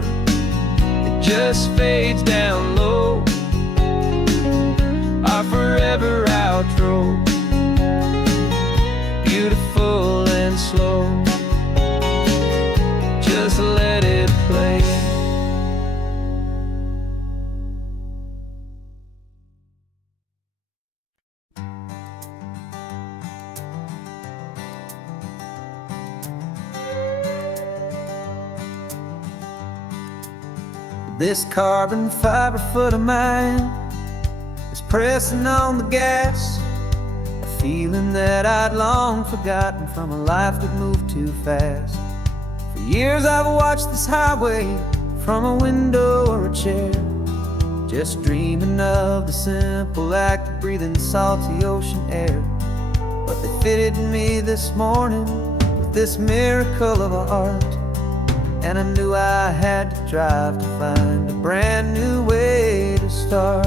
it just fades down low, our forever outro, beautiful and slow. Just let it play. This carbon fiber foot of mine is pressing on the gas, a feeling that I'd long forgotten from a life that moved too fast. For years I've watched this highway from a window or a chair, just dreaming of the simple act of breathing salty ocean air. But they fitted me this morning with this miracle of art, and I knew I had to drive to find a brand new way to start.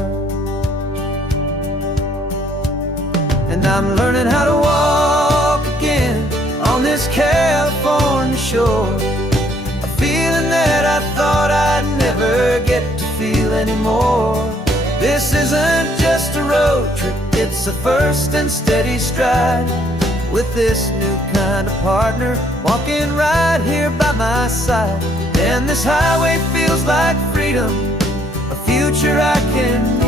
And I'm learning how to walk again on this California shore, a feeling that I thought I'd never get to feel anymore. This isn't just a road trip, it's a first and steady stride, with this new kind of partner walking right here by my side. And this highway feels like freedom, a future I can need,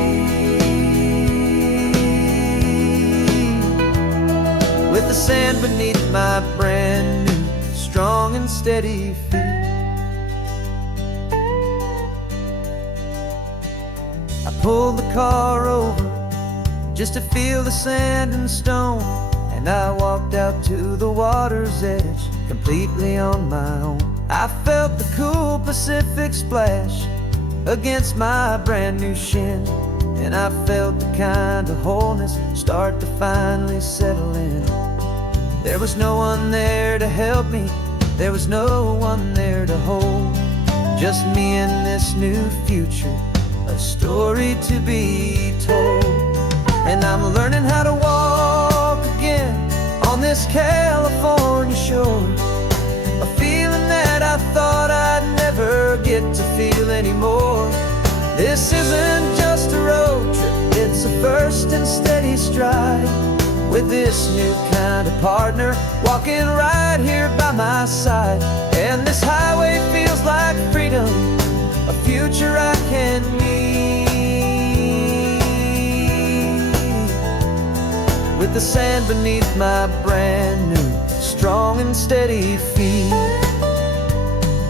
with the sand beneath my brand new strong and steady feet. I pulled the car over just to feel the sand and stone, and I walked out to the water's edge, completely on my own. I felt the cool Pacific splash against my brand new shin, and I felt the kind of wholeness start to finally settle in. There was no one there to help me, there was no one there to hold, just me and this new future, a story to be told. And I'm learning how to walk again on this California shore, a feeling that I thought I'd never get to feel anymore. This isn't just a road trip, it's a first and steady stride, with this new kind of partner walking right here by my side. And this highway feels like freedom, a future I can need, with the sand beneath my brand new strong and steady feet.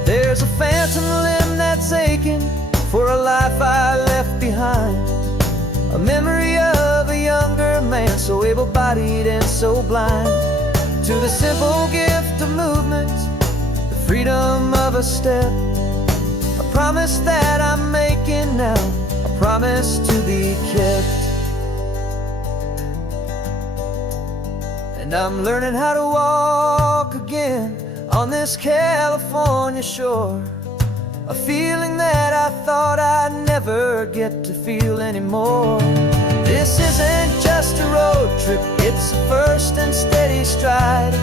There's a phantom limb that's aching for a life I left behind, a memory of a younger man, so able-bodied and so blind, to the simple gift of movement, the freedom of a step, a promise that I'm making now, a promise to be kept. And I'm learning how to walk again on this California shore, a feeling that I thought I'd never get to feel anymore. This isn't just a road trip, it's a first and steady stride,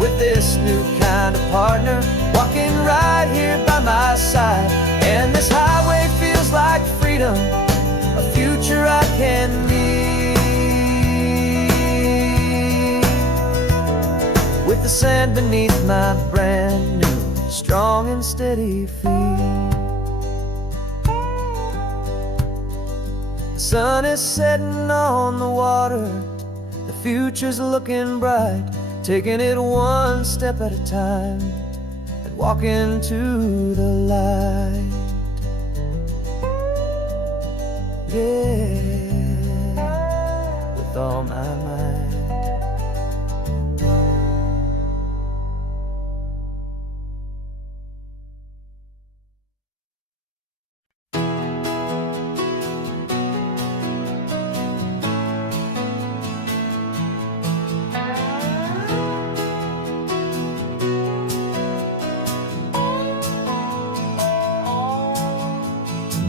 with this new kind of partner walking right here by my side. And this highway feels like freedom, a future I can need, land beneath my brand new, strong and steady feet. The sun is setting on the water, the future's looking bright, taking it one step at a time and walking to the light. Yeah, with all my might.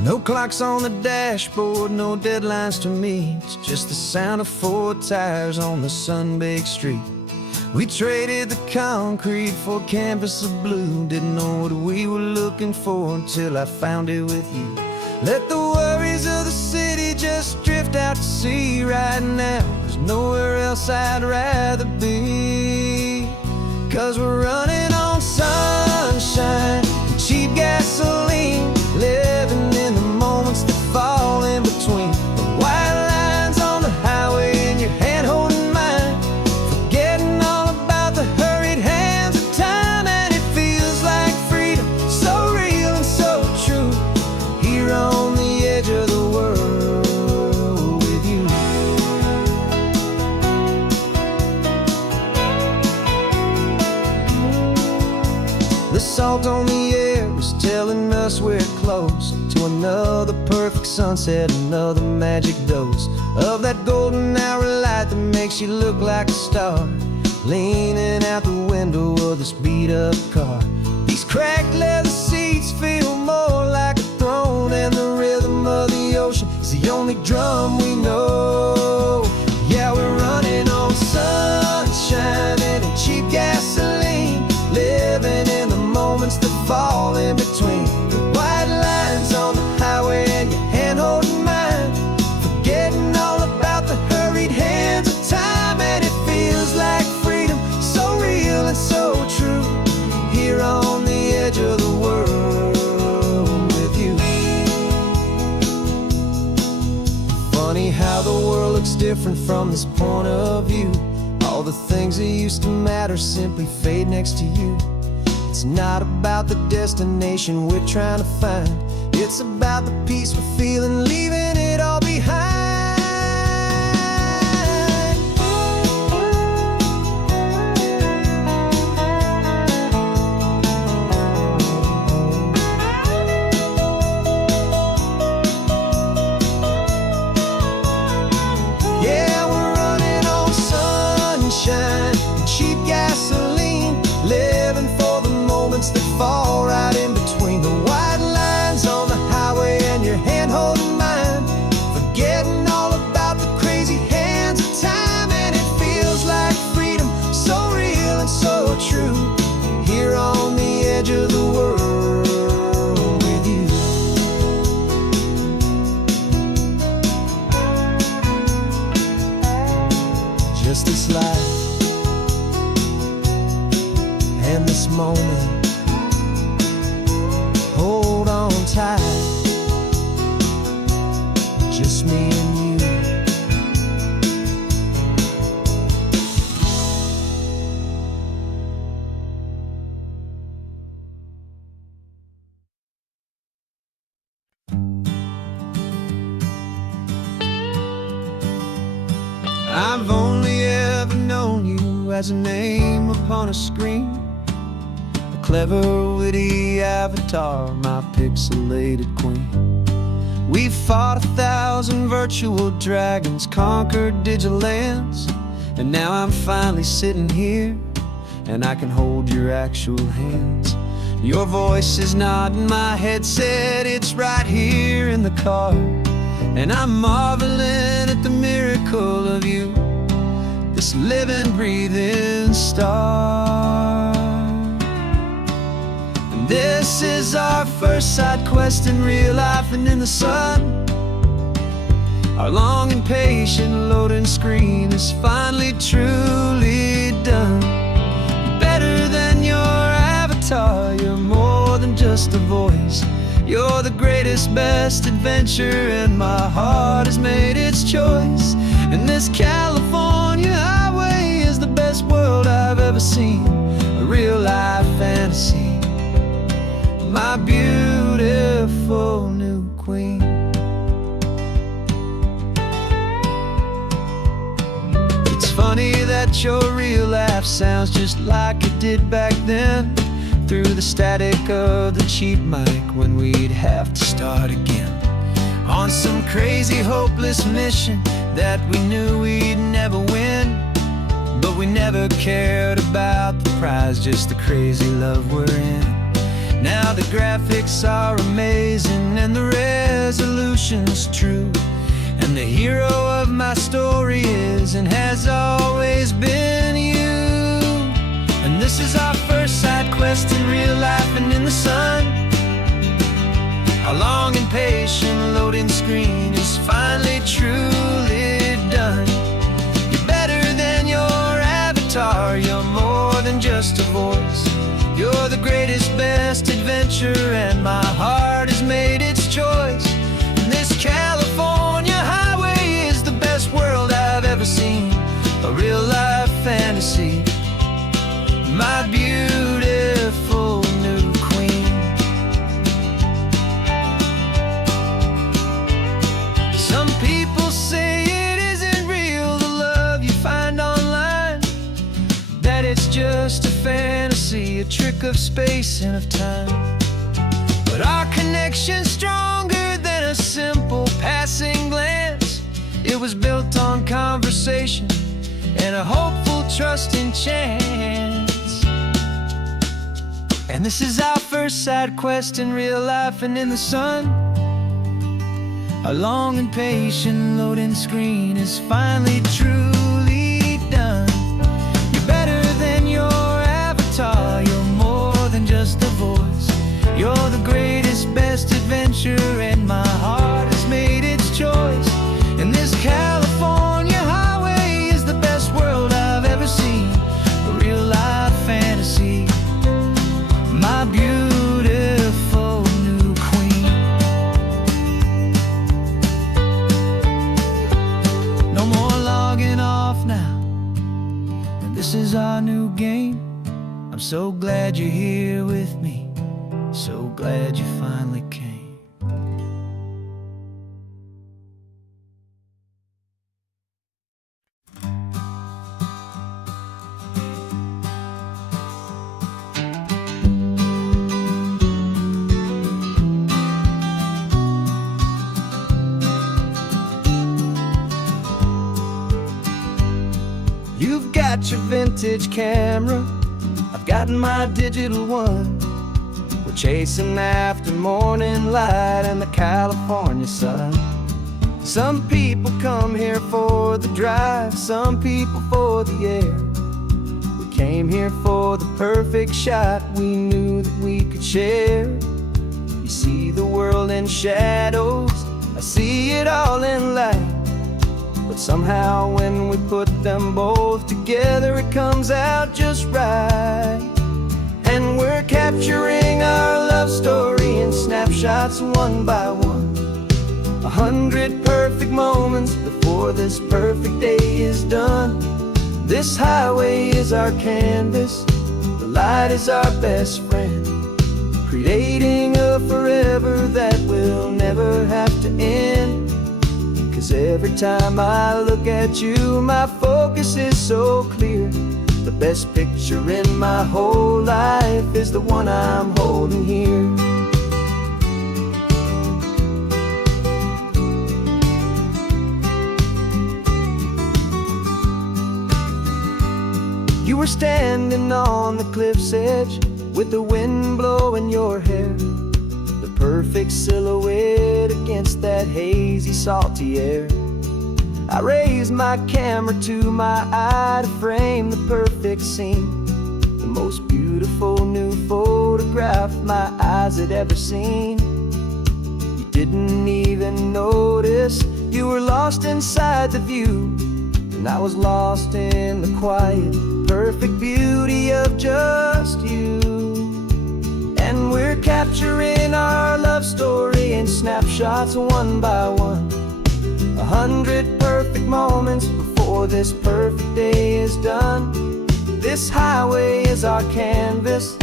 No clocks on the dashboard, no deadlines to meet, just the sound of 4 tires on the sun-baked street. We traded the concrete for a canvas of blue, didn't know what we were looking for until I found it with you. Let the worries of the city just drift out to sea right now. There's nowhere else I'd rather be, 'cause we're running on sunshine and cheap gasoline, living in the moments that fall in between. The white lines on the highway and your hand holding mine, forgetting all about the hurried hands of time. And it feels like freedom, so real and so true, here on the edge of the world with you. The salt on the air is telling us we're close to another perfect sunset, another magic dose of that golden hour light that makes you look like a star, leaning out the window of this beat-up car. These cracked leather seats feel more like a throne, and the rhythm of the ocean is the only drum we know. Yeah, we're running on sunshine and cheap gasoline, living in the moments that fall in between. The white lines on the highway and your hand holding mine, forgetting all about the hurried hands of time. And it feels like freedom, so real and so true, here on the edge of the world with you. Funny how the world looks different from this point of view. All the things that used to matter simply fade next to you. It's not about the destination we're trying to find, it's about the peace we're feeling, leaving it all behind. Yeah, we're running on sunshine and cheap gasoline, living for the moments that fall right in between. The white lines on the highway and your hand holding mine, forgetting all about the crazy hands of time. And it feels like freedom, so real and so true, here on the edge of the world with you. Just this life and this moment, hold on tight, just me and you. I've only ever known you as a name upon a screen, a clever, witty avatar, my pixelated queen. We've fought 1,000 virtual dragons, conquered digital lands, and now I'm finally sitting here, and I can hold your actual hands. Your voice is not in my headset, it's right here in the car, and I'm marveling at the miracle of you, this living, breathing star. And this is our first side quest in real life and in the sun. Our long and patient loading screen is finally truly done. You better just a voice. You're the greatest, best adventure, and my heart has made its choice. And this California highway is the best world I've ever seen, a real life fantasy, my beautiful new queen. It's funny that your real life sounds just like it did back then, through the static of the cheap mic when we'd have to start again, on some crazy hopeless mission that we knew we'd never win. But we never cared about the prize, just the crazy love we're in. Now the graphics are amazing and the resolution's true, and the hero of my story is and has always been you. And this is our first side quest in real life and in the sun. Our long and patient loading screen is finally truly done. You're better than your avatar, you're more than just a voice. You're the greatest, best adventure, and my heart has made its choice. And this California highway is the best world I've ever seen, a real life fantasy, my beautiful new queen. Some people say it isn't real, the love you find online, that it's just a fantasy, a trick of space and of time. But our connection's stronger than a simple passing glance. It was built on conversation and a hopeful, trusting chance. And this is our first side quest in real life and in the sun. Our long and patient loading screen is finally truly done. You're better than your avatar, you're more than just a voice. You're the greatest, best adventure, and my heart has made its choice. And this California highway is the best world I've ever seen, a real life fantasy, my beautiful new queen. No more logging off now, and this is our new game. I'm so glad you're here with me, so glad you finally came. You've got your vintage camera, I've got my digital one. We're chasing after morning light and the California sun. Some people come here for the drive, some people for the air. We came here for the perfect shot we knew that we could share. You see the world in shadows, I see it all in light. But somehow when we put them both together, it comes out just right. And we're capturing our love story in snapshots one by one, 100 perfect moments before this perfect day is done. This highway is our canvas, the light is our best friend, creating a forever that will never have to end. 'Cause every time I look at you, my focus is so clear. The best picture in my whole life is the one I'm holding here. You were standing on the cliff's edge with the wind blowing your hair, the perfect silhouette against that hazy, salty air. I raised my camera to my eye to frame the perfect scene, the most beautiful new photograph my eyes had ever seen. You didn't even notice you were lost inside the view, and I was lost in the quiet, perfect beauty of just you. And we're capturing snapshots one by one. 100 perfect moments before this perfect day is done. This highway is our canvas,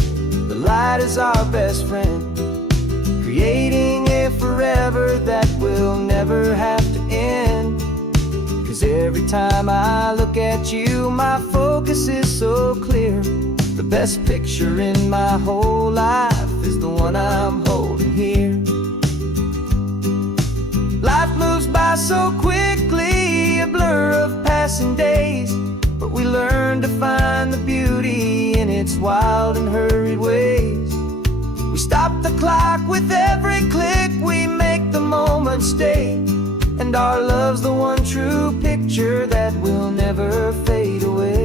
the light is our best friend, creating a forever that will never have to end. 'Cause every time I look at you, my focus is so clear. The best picture in my whole life is the one I'm holding here. Life moves by so quickly, a blur of passing days, but we learn to find the beauty in its wild and hurried ways. We stop the clock with every click, we make the moment stay, and our love's the one true picture that will never fade away.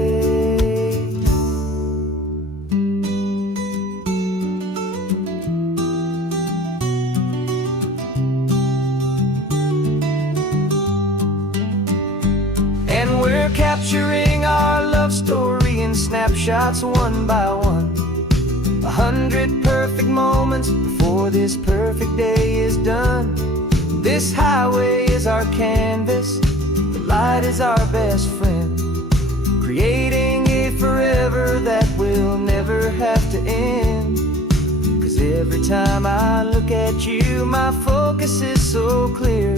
Capturing our love story in snapshots one by one. 100 perfect moments before this perfect day is done. This highway is our canvas, the light is our best friend, creating a forever that will never have to end. 'Cause every time I look at you, my focus is so clear.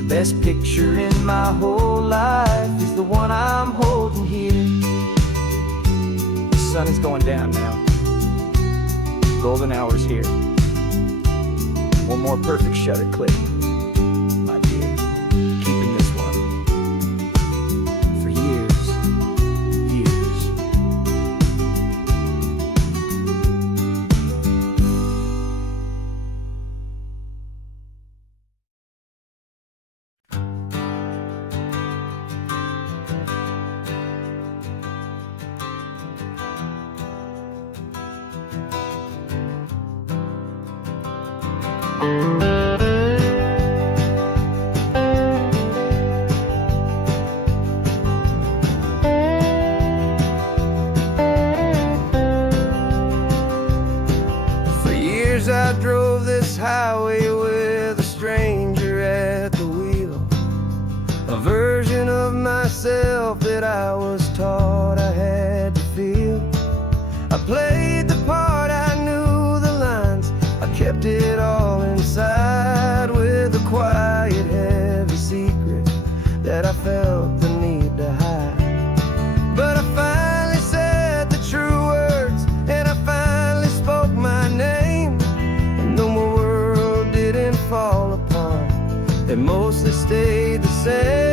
The best picture in my whole life is the one I'm holding here. The sun is going down now. Golden hour's here. One more perfect shutter click, my dear. Keeping this one for years, years. For years I drove this highway with a stranger at the wheel, a version of myself that I was taught I had to feel. I played the part, I knew the lines, I kept it all inside with a quiet, heavy secret that I felt the need to hide. But I finally said the true words, and I finally spoke my name. And though my world didn't fall apart, it mostly stayed the same.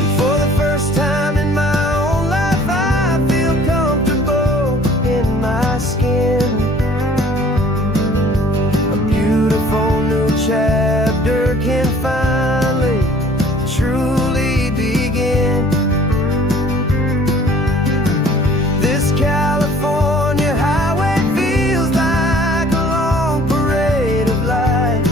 And for the first time in my own life, I feel comfortable in my skin. A beautiful new chapter can finally truly begin. This California highway feels like a long parade of light,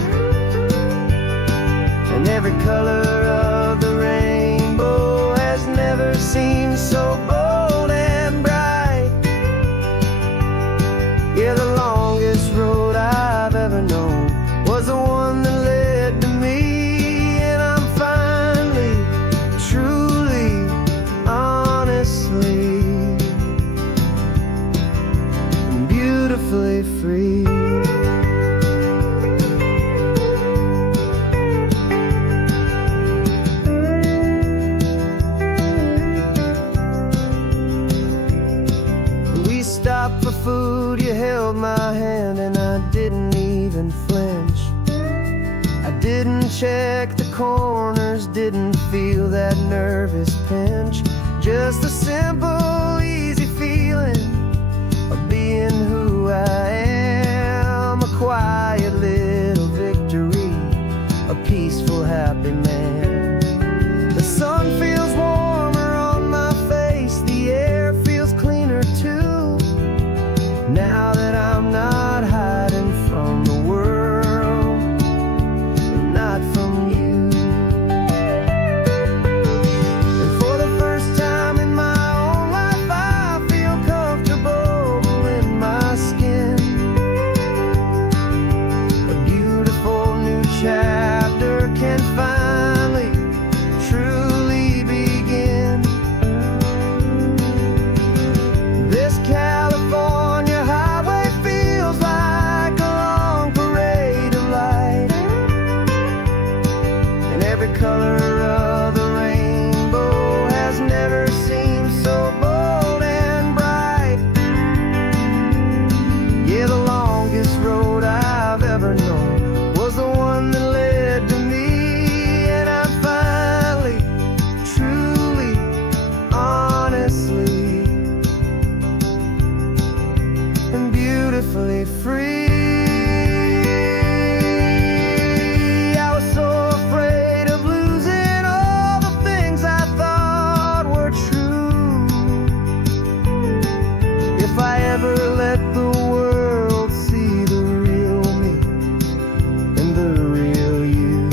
and every color of the rainbow has never seemed so bold and bright. Yeah, the longest road I've ever known was the one that led to me, and I'm finally, truly, honestly, and beautifully free. We stopped for food, you held my hand, and I didn't even flinch. I didn't check the corners, didn't feel that nervous pinch. Just a simple, easy feeling of being who I am. A quiet little victory, a peaceful, happy man. The sun feels warmer on my face, the air feels cleaner too, now that I'm not hiding from the world, and not from you. And for the first time in my own life, beautifully free. I was so afraid of losing all the things I thought were true. If I ever let the world see the real me and the real you.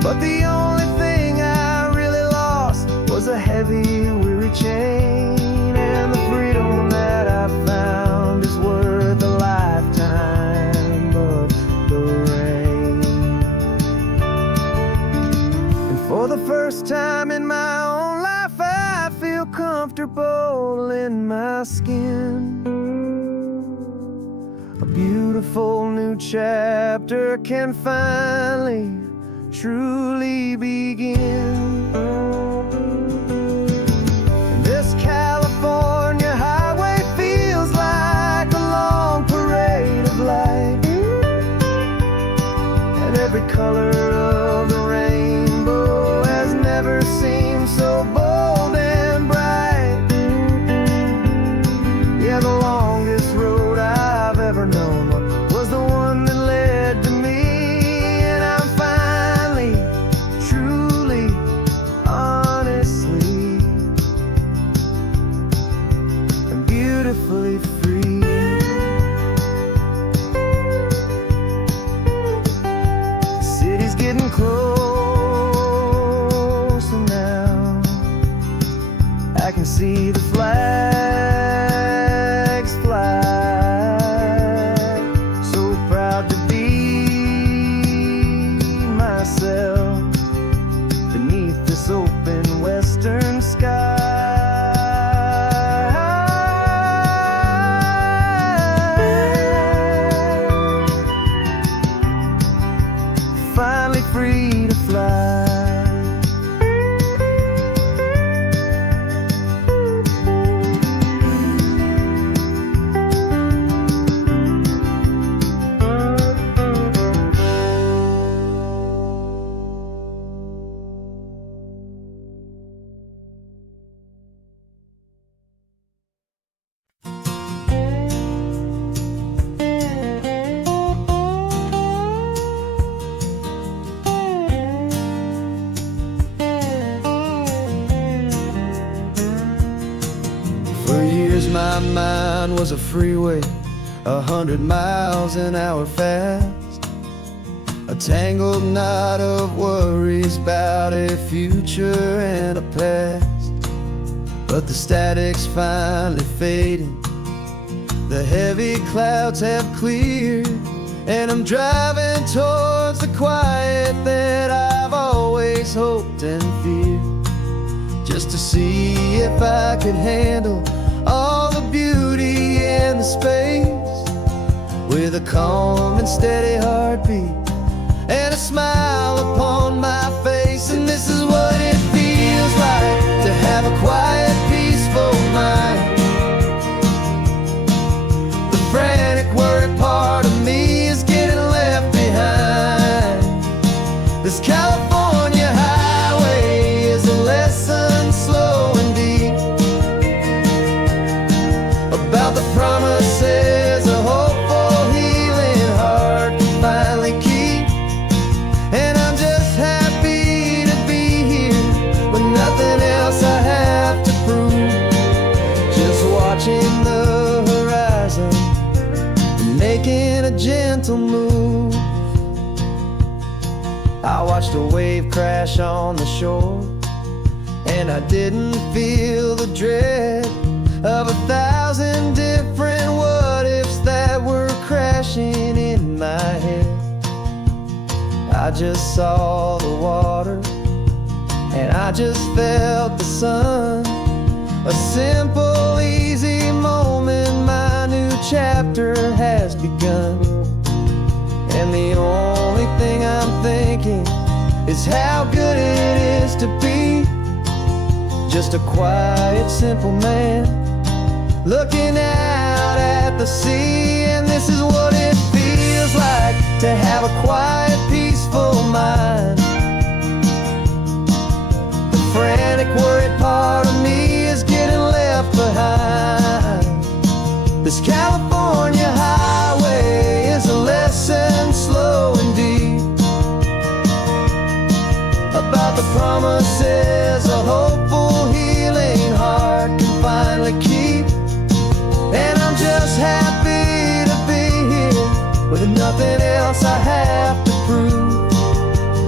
But the only thing I really lost was a heavy, weary chain. And the freedom that I found is worth a lifetime of the rain. And for the first time in my own life, I feel comfortable in my skin. A beautiful new chapter can finally truly begin. This California highway feels like a long parade of light, and every color of the rainbow has never seemed so bold and bright. Yeah, the longest road I've ever known was the one that led to me. And I'm finally, truly, honestly, and beautifully free. The city's getting closer now. I can see the flags fly. So proud to be myself beneath this open western sky. Finally free to fly. For years my mind was a freeway, 100 miles an hour fast. A tangled knot of worries about a future and a past. But the static's finally fading, the heavy clouds have cleared, and I'm driving towards the quiet that I've always hoped and feared. Just to see if I could handle all the beauty and the space, with a calm and steady heartbeat and a smile upon my face. And this is what it feels like to have a quiet, peaceful mind. The frantic, worried part of me is getting left behind. This California highway is a lesson slow and deep about the promises a hopeful, healing heart can finally keep. And I'm just happy to be here with nothing else I have to prove. Just watching the horizon and making a gentle move. I watched a wave crash on the shore, and I didn't feel the dread of 1,000 different what-ifs that were crashing in my head. I just saw the water, and I just felt the sun. A simple, easy moment, my new chapter has begun. And the only thing I'm thinking is how good it is to be just a quiet, simple man looking out at the sea. And this is what it feels like to have a quiet, peaceful mind. The frantic, worried part of me is getting left behind. This California highway is a lesson slow and deep about the promises a hopeful, healing heart can finally keep. And I'm just happy to be here with nothing else I have to prove.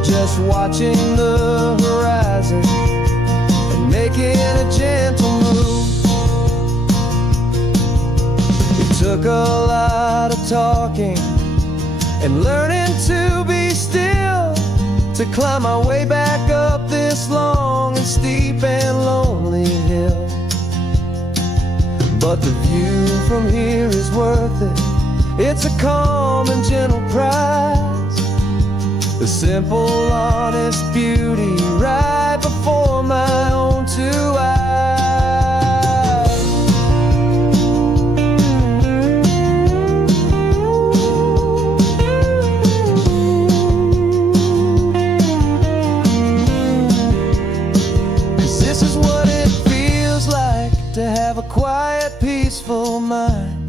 Just watching the horizon and making a gentle move. It took a lot of talking and learning to be still to climb my way back up this long and steep and lonely hill. But the view from here is worth it. It's a calm and gentle prize, the simple, honest beauty right before my own two eyes. This is what it feels like to have a quiet, peaceful mind.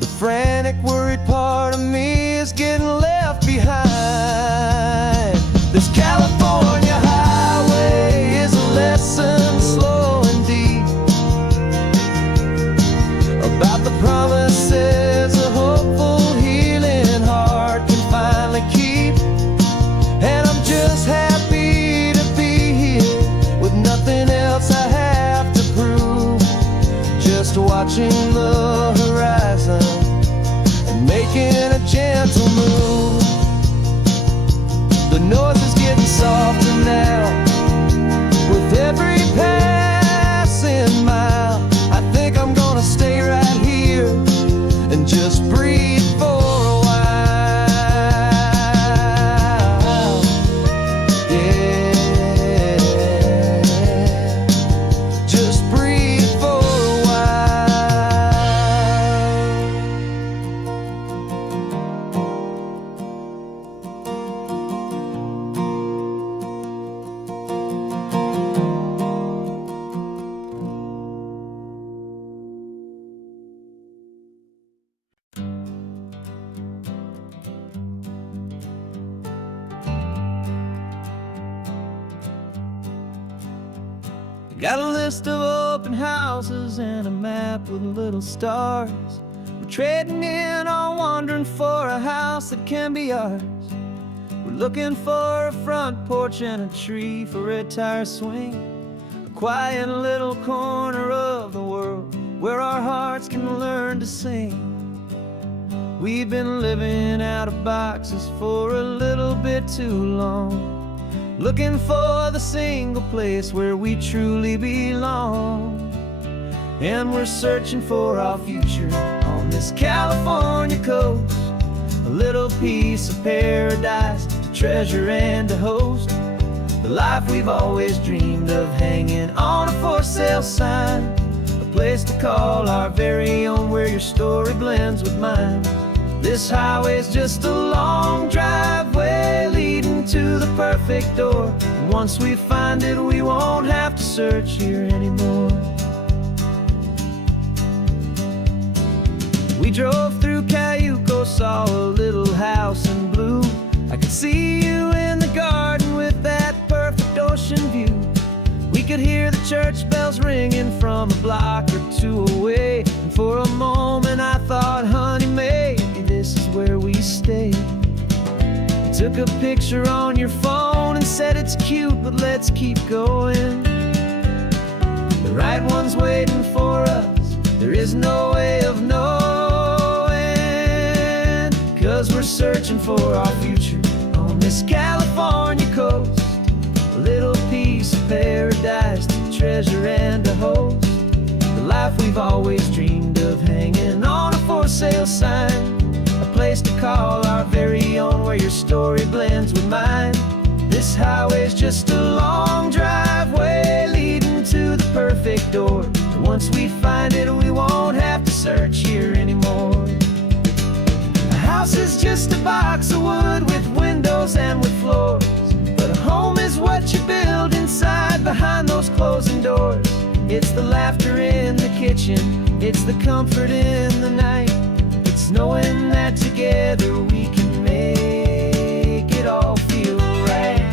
The frantic, worried part of me is getting left behind. This California highway is a lesson slow and deep about the promises a hopeful, healing heart can finally keep. And I'm just happy to be here with nothing else I have to prove. Just watching the horizon and making a gentle move. The north is getting softer now with every passing mile. I think I'm gonna stay right here and just breathe for a while. Yeah, just breathe for a while. Got a list of open houses and a map with little stars. We're trading in or wandering for a house that can be ours. We're looking for a front porch and a tree for a tire swing, a quiet little corner of the world where our hearts can learn to sing. We've been living out of boxes for a little bit too long, looking for the single place where we truly belong. And we're searching for our future on this California coast, a little piece of paradise to treasure and to host, the life we've always dreamed of hanging on a for sale sign, a place to call our very own where your story blends with mine. This highway's just a long driveway leading to the perfect door. And once we find it, we won't have to search here anymore. We drove through Cayuco, saw a little house in blue. I could see you in the garden with that perfect ocean view. We could hear the church bells ringing from a block or two away. And for a moment I thought, honey, maybe this is where we stay. You took a picture on your phone and said it's cute, but let's keep going. The right one's waiting for us, there is no way of knowing, 'cause we're searching for our future on this California coast, a little piece of paradise to treasure and to host, the life we've always dreamed of hanging on a for sale sign, a place to call our very own where your story blends with mine. This highway's just a long driveway leading to the perfect door. And once we find it, we won't have to search here anymore. A house is just a box of wood with windows and with floors, but a home is what you build inside behind those closing doors. It's the laughter in the kitchen, it's the comfort in the night. It's knowing that together we can make it all feel right.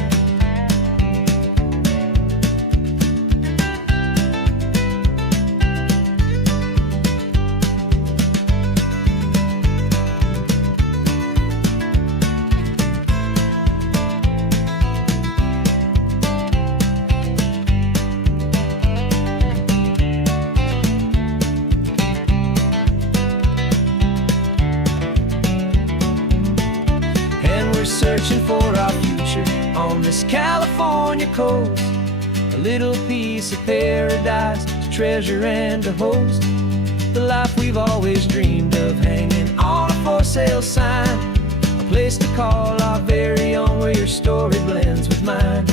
Searching for our future on this California coast, a little piece of paradise to treasure and to host. The life we've always dreamed of, hanging on a for sale sign, a place to call our very own, where your story blends with mine.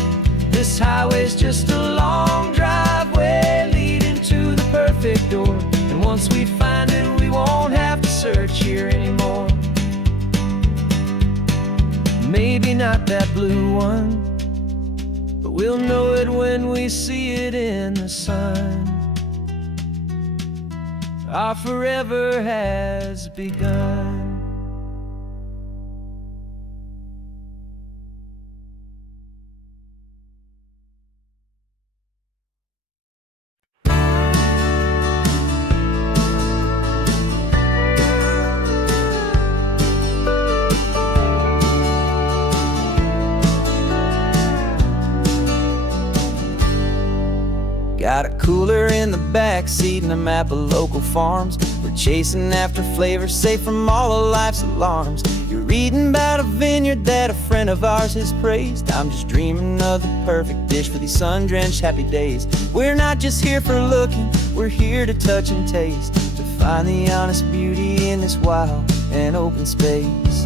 This highway's just a long driveway leading to the perfect door, and once we find it, we won't have to search here anymore. Maybe not that blue one, but we'll know it when we see it in the sun. Our forever has begun. Got a cooler in the back seat and a map of local farms. We're chasing after flavors safe from all of life's alarms. You're reading about a vineyard that a friend of ours has praised. I'm just dreaming of the perfect dish for these sun-drenched happy days. We're not just here for looking, we're here to touch and taste, to find the honest beauty in this wild and open space.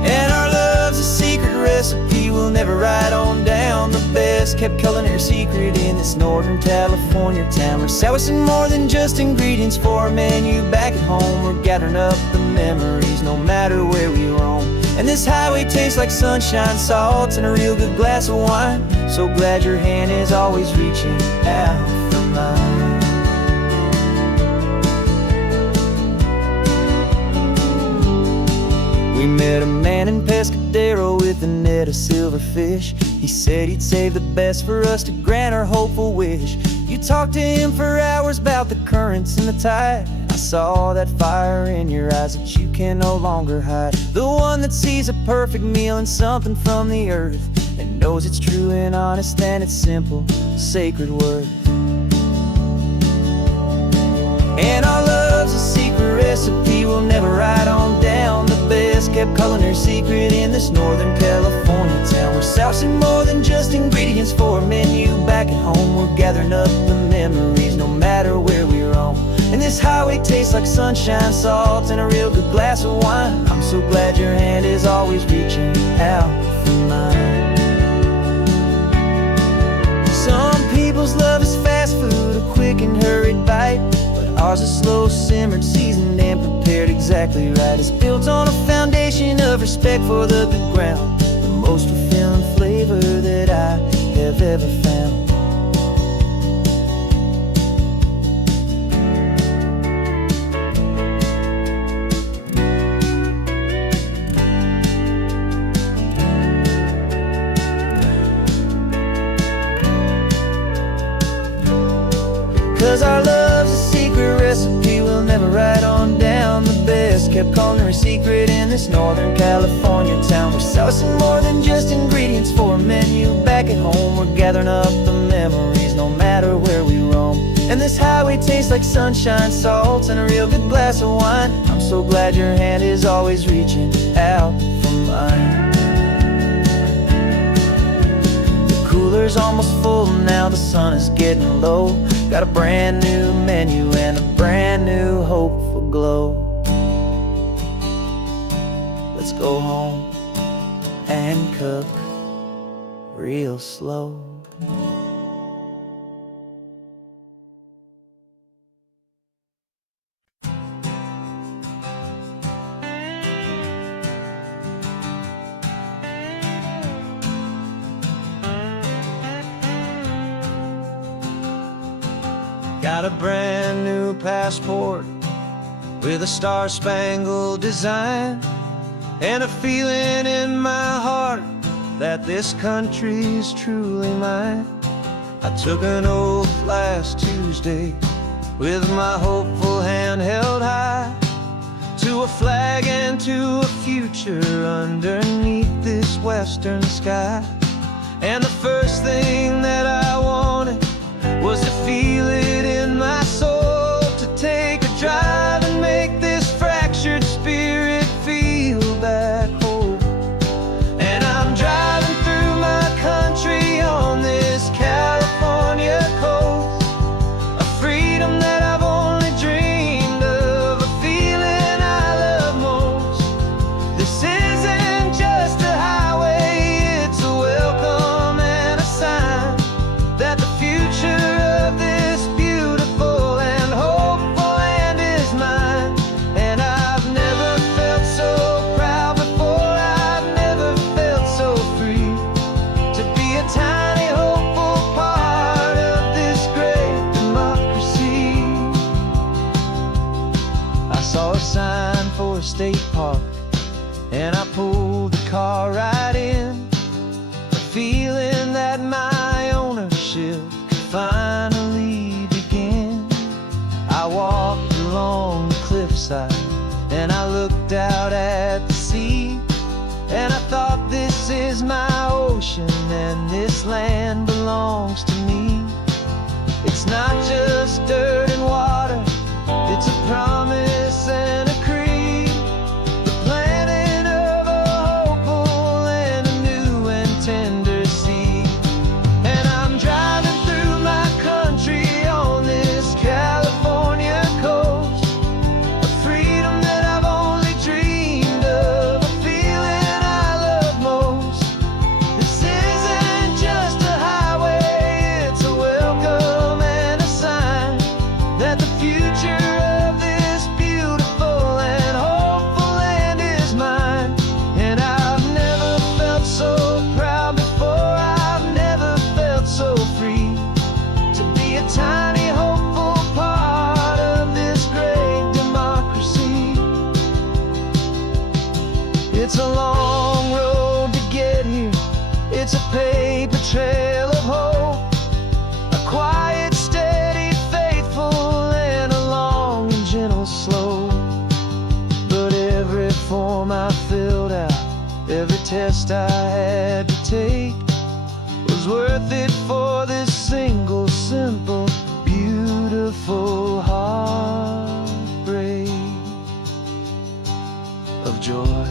And our love's a secret recipe we'll never write on down. The best kept culinary secret in this Northern California town. We're sourcing more than just ingredients for a menu back at home. We're gathering up the memories no matter where we roam. And this highway tastes like sunshine, salt, and a real good glass of wine. So glad your hand is always reaching out for mine. We met a man in Pescadero with a net of silverfish. He said he'd save the best for us to grant our hopeful wish. You talked to him for hours about the currents and the tide. I saw that fire in your eyes that you can no longer hide. The one that sees a perfect meal in something from the earth, and knows it's true and honest and it's simple, sacred worth. And our love's a secret recipe we'll never write on down. The best kept culinary secret in this Northern California town. We're sourcing more than just ingredients for a menu back at home. We're gathering up the memories no matter where we roam. And this highway tastes like sunshine, salt, and a real good glass of wine. I'm so glad your hand is always reaching out for mine. Some people's love is fast food, a quick and hurried bite. Ours is slow simmered, seasoned and prepared exactly right. It's built on a foundation of respect for the good ground, the most fulfilling flavor that I have ever found. 'Cause our love's a secret recipe we'll never write on down. The best kept culinary secret in this Northern California town. We're sourcing more than just ingredients for a menu back at home. We're gathering up the memories no matter where we roam. And this highway tastes like sunshine, salt, and a real good glass of wine. I'm so glad your hand is always reaching out for mine. The cooler's almost full now, the sun is getting low. Got a brand new menu and a brand new hopeful glow. Let's go home and cook real slow. Got a brand new passport with a star-spangled design, and a feeling in my heart that this country's truly mine. I took an oath last Tuesday with my hopeful hand held high, to a flag and to a future underneath this western sky. And the first thing that I wanted was to feel it in my soul, to take a drive and make this fractured spirit feel back home. And I'm driving through my country on this California coast, a freedom that I've only dreamed of, a feeling I love most. This isn't just a highway, it's a welcome and a sign that the future of this beautiful and hopeful land is mine. And I've never felt so proud before, I've never felt so free, to be a tiny hopeful part of this great democracy. I saw a sign for a state park, and I pulled the car right in, a feeling that my ownership could finally begin. I walked along the cliffside and I looked out at the sea, and I thought, this is my ocean and this land belongs to me. It's not just dirt and water, it's a promise and a creed, the planting of a hopeful and a new and tender seed. And I'm driving through my country on this California coast, a freedom that I've only dreamed of, a feeling I love most. This isn't just a highway, it's a welcome and a sign that the future of this beautiful and hopeful land is mine. And I've never felt so proud before, I've never felt so free, to be a tiny hopeful part of this great democracy. It's a long road to get here, it's a paper trail of hope, a quiet, steady, faithful, and a long and gentle slope. But every form I filled out, every test I had to take, was worth it for this single, simple, beautiful heartbreak of joy.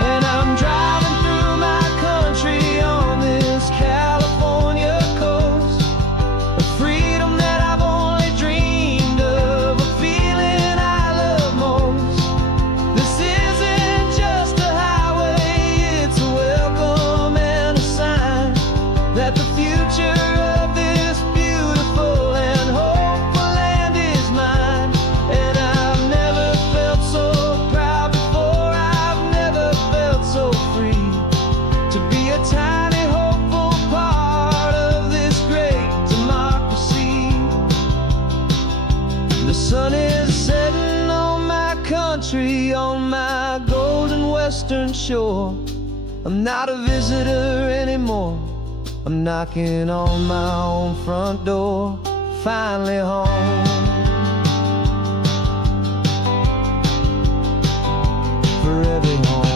And I'm driving through my country on this California coast, a freedom that I've only dreamed of, a feeling I love most. This isn't just a highway, it's a welcome and a sign that the future of this beautiful and hopeful land is mine. And I've never felt so proud before, I've never felt so free, to be a tiny hopeful part of this great democracy. The sun is setting on my country, on my golden western shore. I'm not a visitor anymore, I'm knocking on my own front door, finally home. Forever home.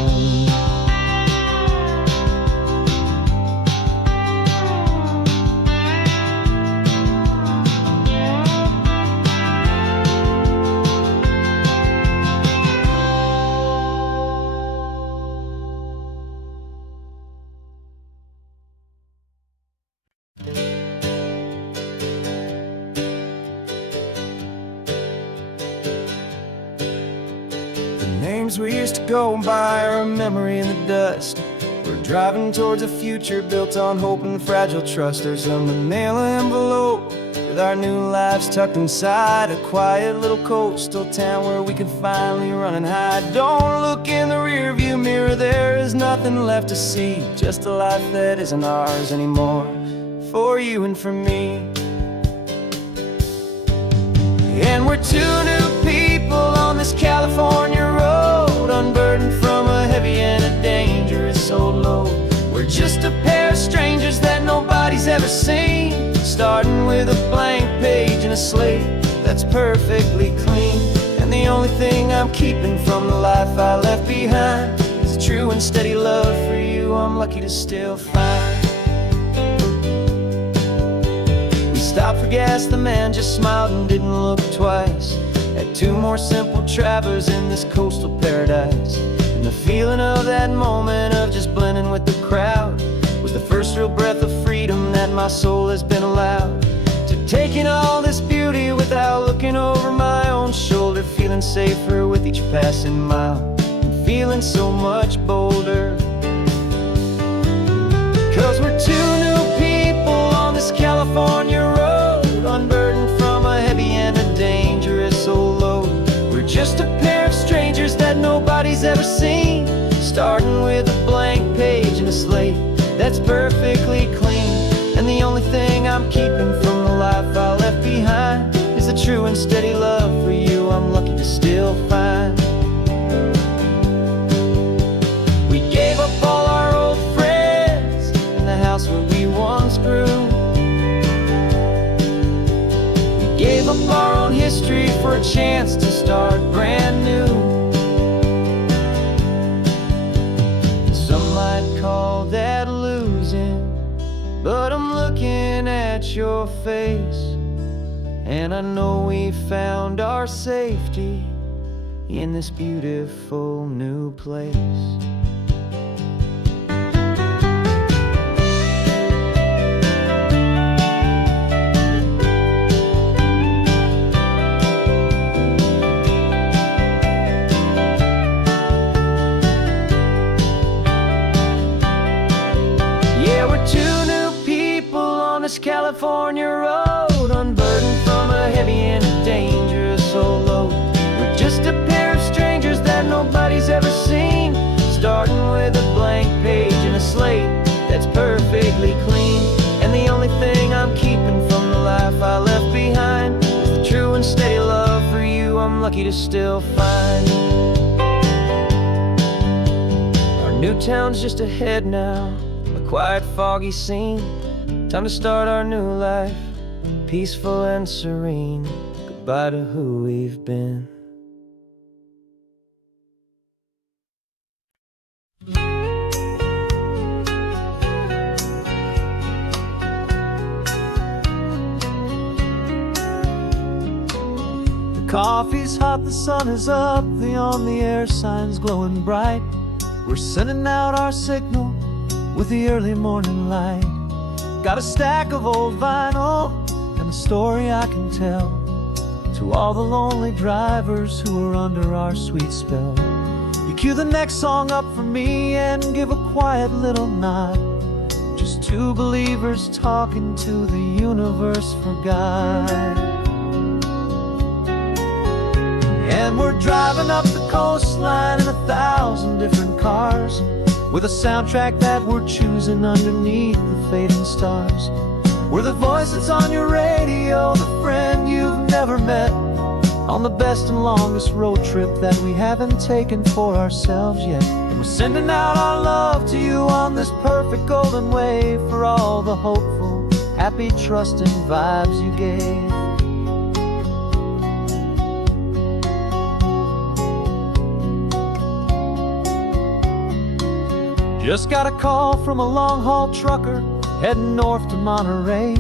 Names we used to go by are a memory in the dust. We're driving towards a future built on hope and fragile trust. There's a manila envelope with our new lives tucked inside a quiet little coastal town where we can finally run and hide. Don't look in the rearview mirror, there is nothing left to see, just a life that isn't ours anymore, for you and for me. And we're two new people on this California road, unburdened from a heavy and a dangerous old load. We're just a pair of strangers that nobody's ever seen, starting with a blank page and a slate that's perfectly clean. And the only thing I'm keeping from the life I left behind is a true and steady love for you I'm lucky to still find. We stopped for gas, the man just smiled and didn't look twice. Had two more simple travelers in this coastal paradise. And the feeling of that moment of just blending with the crowd was the first real breath of freedom that my soul has been allowed to take in all this beauty without looking over my own shoulder, feeling safer with each passing mile and feeling so much bolder. 'Cause we're two new people on this California road, unburdened from a heavy and a dangerous old load. We're just a pair of strangers that nobody's ever seen, starting with a blank page and a slate that's perfectly clean. And the only thing I'm keeping from the life I left behind is a true and steady love for you I'm lucky to still find. We gave up all our old friends in the house where we once grew. We gave up our own history for a chance to start brand new. Some might call that losing, but I'm looking at your face, and I know we found our safety in this beautiful new place. Yeah, we're two new people on this California road, unburdened from a heavy and a dangerous old load. We're just a pair of strangers that nobody's ever seen, starting with a blank page and a slate that's perfectly clean. And the only thing I'm keeping from the life I left behind is the true and steady love for you I'm lucky to still find. Our new town's just ahead now, a quiet, foggy scene. Time to start our new life, peaceful and serene. Goodbye to who we've been. The coffee's hot, the sun is up, the on-the-air sign's glowing bright. We're sending out our signal with the early morning light. Got a stack of old vinyl and a story I can tell to all the lonely drivers who are under our sweet spell. You cue the next song up for me and give a quiet little nod. Just two believers talking to the universe for God. And we're driving up the coastline in 1,000 different cars, with a soundtrack that we're choosing underneath the fading stars. We're the voice that's on your radio, the friend you've never met, on the best and longest road trip that we haven't taken for ourselves yet. And we're sending out our love to you on this perfect golden wave, for all the hopeful, happy, trusting vibes you gave. Just got a call from a long-haul trucker heading north to Monterey.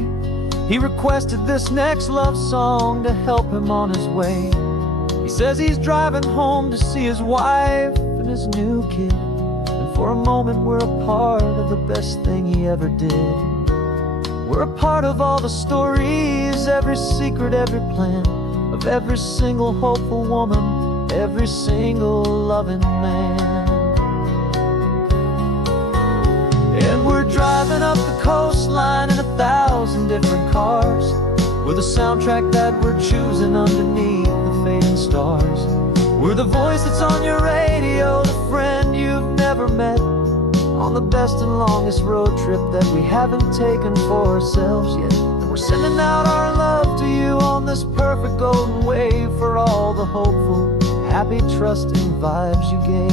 He requested this next love song to help him on his way. He says he's driving home to see his wife and his new kid, and for a moment we're a part of the best thing he ever did. We're a part of all the stories, every secret, every plan, of every single hopeful woman, every single loving man. And we're driving up the coastline in 1,000 different cars, We're the soundtrack that we're choosing underneath the fading stars. We're the voice that's on your radio, the friend you've never met, on the best and longest road trip that we haven't taken for ourselves yet. And we're sending out our love to you on this perfect golden wave for all the hopeful, happy, trusting vibes you gave.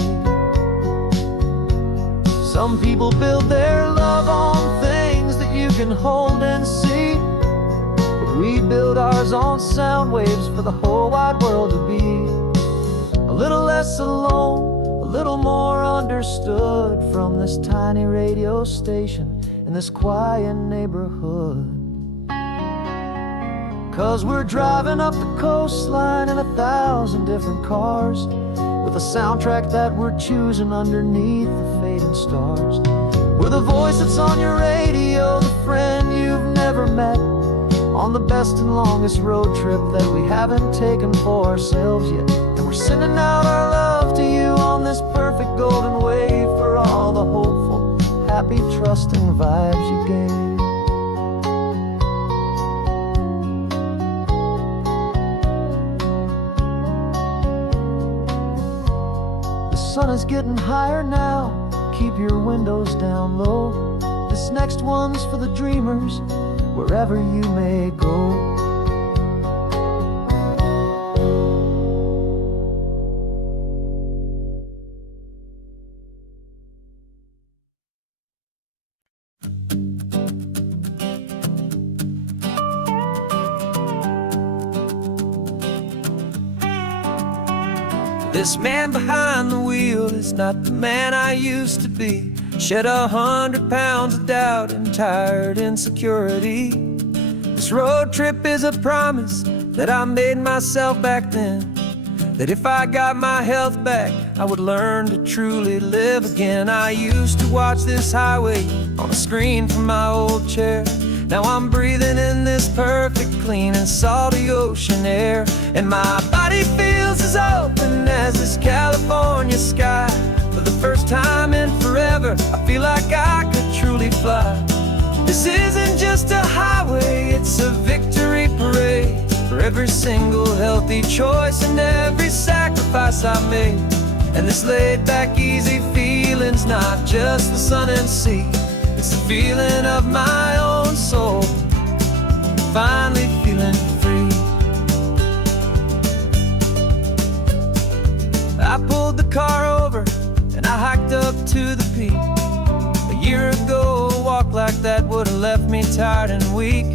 Some people build their love on things that you can hold and see, but we build ours on sound waves for the whole wide world to be a little less alone, a little more understood from this tiny radio station in this quiet neighborhood. 'Cause we're driving up the coastline in 1,000 different cars, with a soundtrack that we're choosing underneath the fading stars. We're the voice that's on your radio, the friend you've never met, on the best and longest road trip that we haven't taken for ourselves yet. And we're sending out our love to you on this perfect golden wave for all the hopeful, happy, trusting vibes you gave. The sun is getting higher now, keep your windows down low. This next one's for the dreamers, wherever you may go. This man behind the wheel is not the man I used to be. Shed 100 pounds of doubt and tired insecurity. This road trip is a promise that I made myself back then, that if I got my health back, I would learn to truly live again. I used to watch this highway on a screen from my old chair. Now I'm breathing in this perfect, clean and salty ocean air, and my body feels as open as this California sky. For the first time in forever, I feel like I could truly fly. This isn't just a highway, it's a victory parade for every single healthy choice and every sacrifice I made. And this laid back, easy feeling's not just the sun and sea, it's the feeling of my own soul, finally feeling free. I pulled the car over and I hiked up to the peak. A year ago, a walk like that would've left me tired and weak,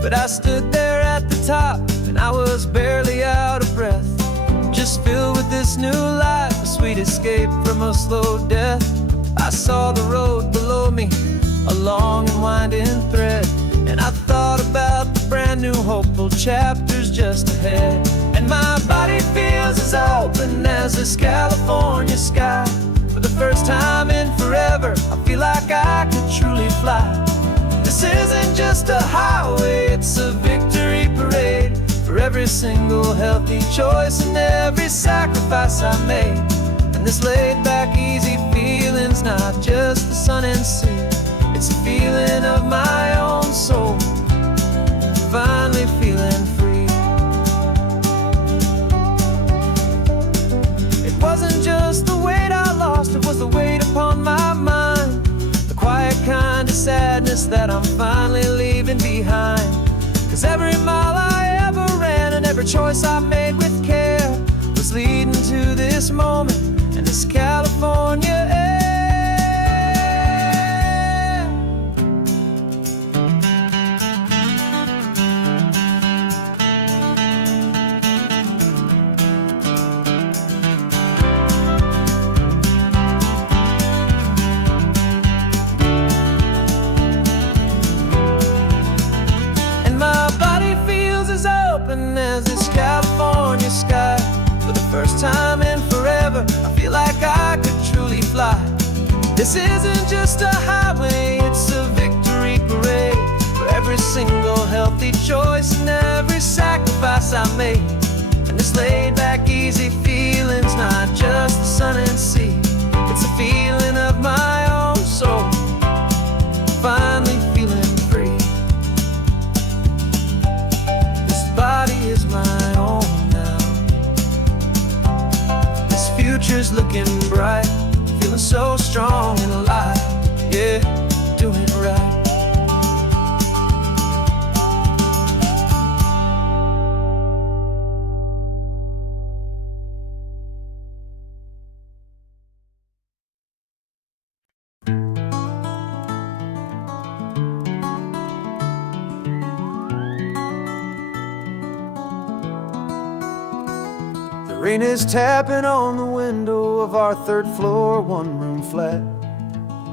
but I stood there at the top and I was barely out of breath, just filled with this new life, a sweet escape from a slow death. I saw the road below me, a long and winding thread, and I thought about the brand new hopeful chapters just ahead. And my body feels as open as this California sky. For the first time in forever, I feel like I could truly fly. This isn't just a highway, it's a victory parade for every single healthy choice and every sacrifice I made. And this laid back, easy feeling's not just the sun and sea, it's a feeling of my own soul, finally feeling free. It wasn't just the weight I lost, it was the weight upon my mind, the quiet kind of sadness that I'm finally leaving behind. 'Cause every mile I ever ran and every choice I made with care was leading to this moment and this California air. As this California sky. For the first time in forever, I feel like I could truly fly. This isn't just a highway, it's a victory parade for every single healthy choice and every sacrifice I made. And this laid back, easy feeling's not just the sun and sea, it's a feeling of my own soul, finally feeling free. future's looking bright. Feeling so strong and alive, yeah, doing it right. The rain is tapping on the window of our third floor, one-room flat.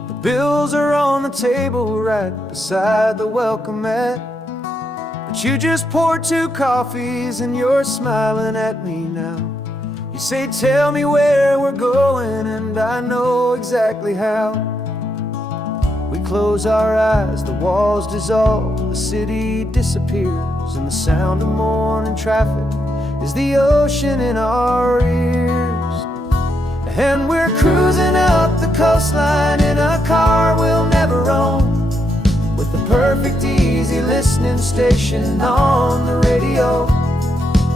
The bills are on the table right beside the welcome mat. But you just poured 2 coffees and you're smiling at me now. You say, tell me where we're going, and I know exactly how. We close our eyes, the walls dissolve, the city disappears, and the sound of morning traffic is the ocean in our ears. And we're cruising up the coastline in a car we'll never own, with the perfect easy listening station on the radio.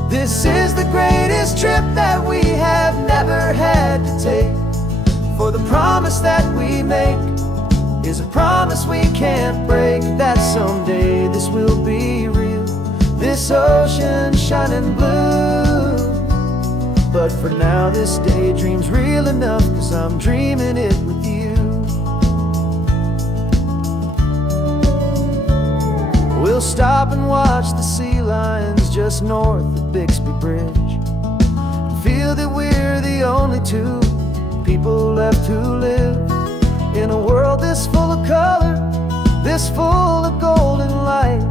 This is the greatest trip that we have never had to take, for the promise that we make is a promise we can't break, that someday this will be real, this ocean shining blue. But for now this daydream's real enough, 'cause I'm dreaming it with you. We'll stop and watch the sea lions just north of Bixby Bridge, and feel that we're the only 2 people left who live in a world this full of color, this full of golden light.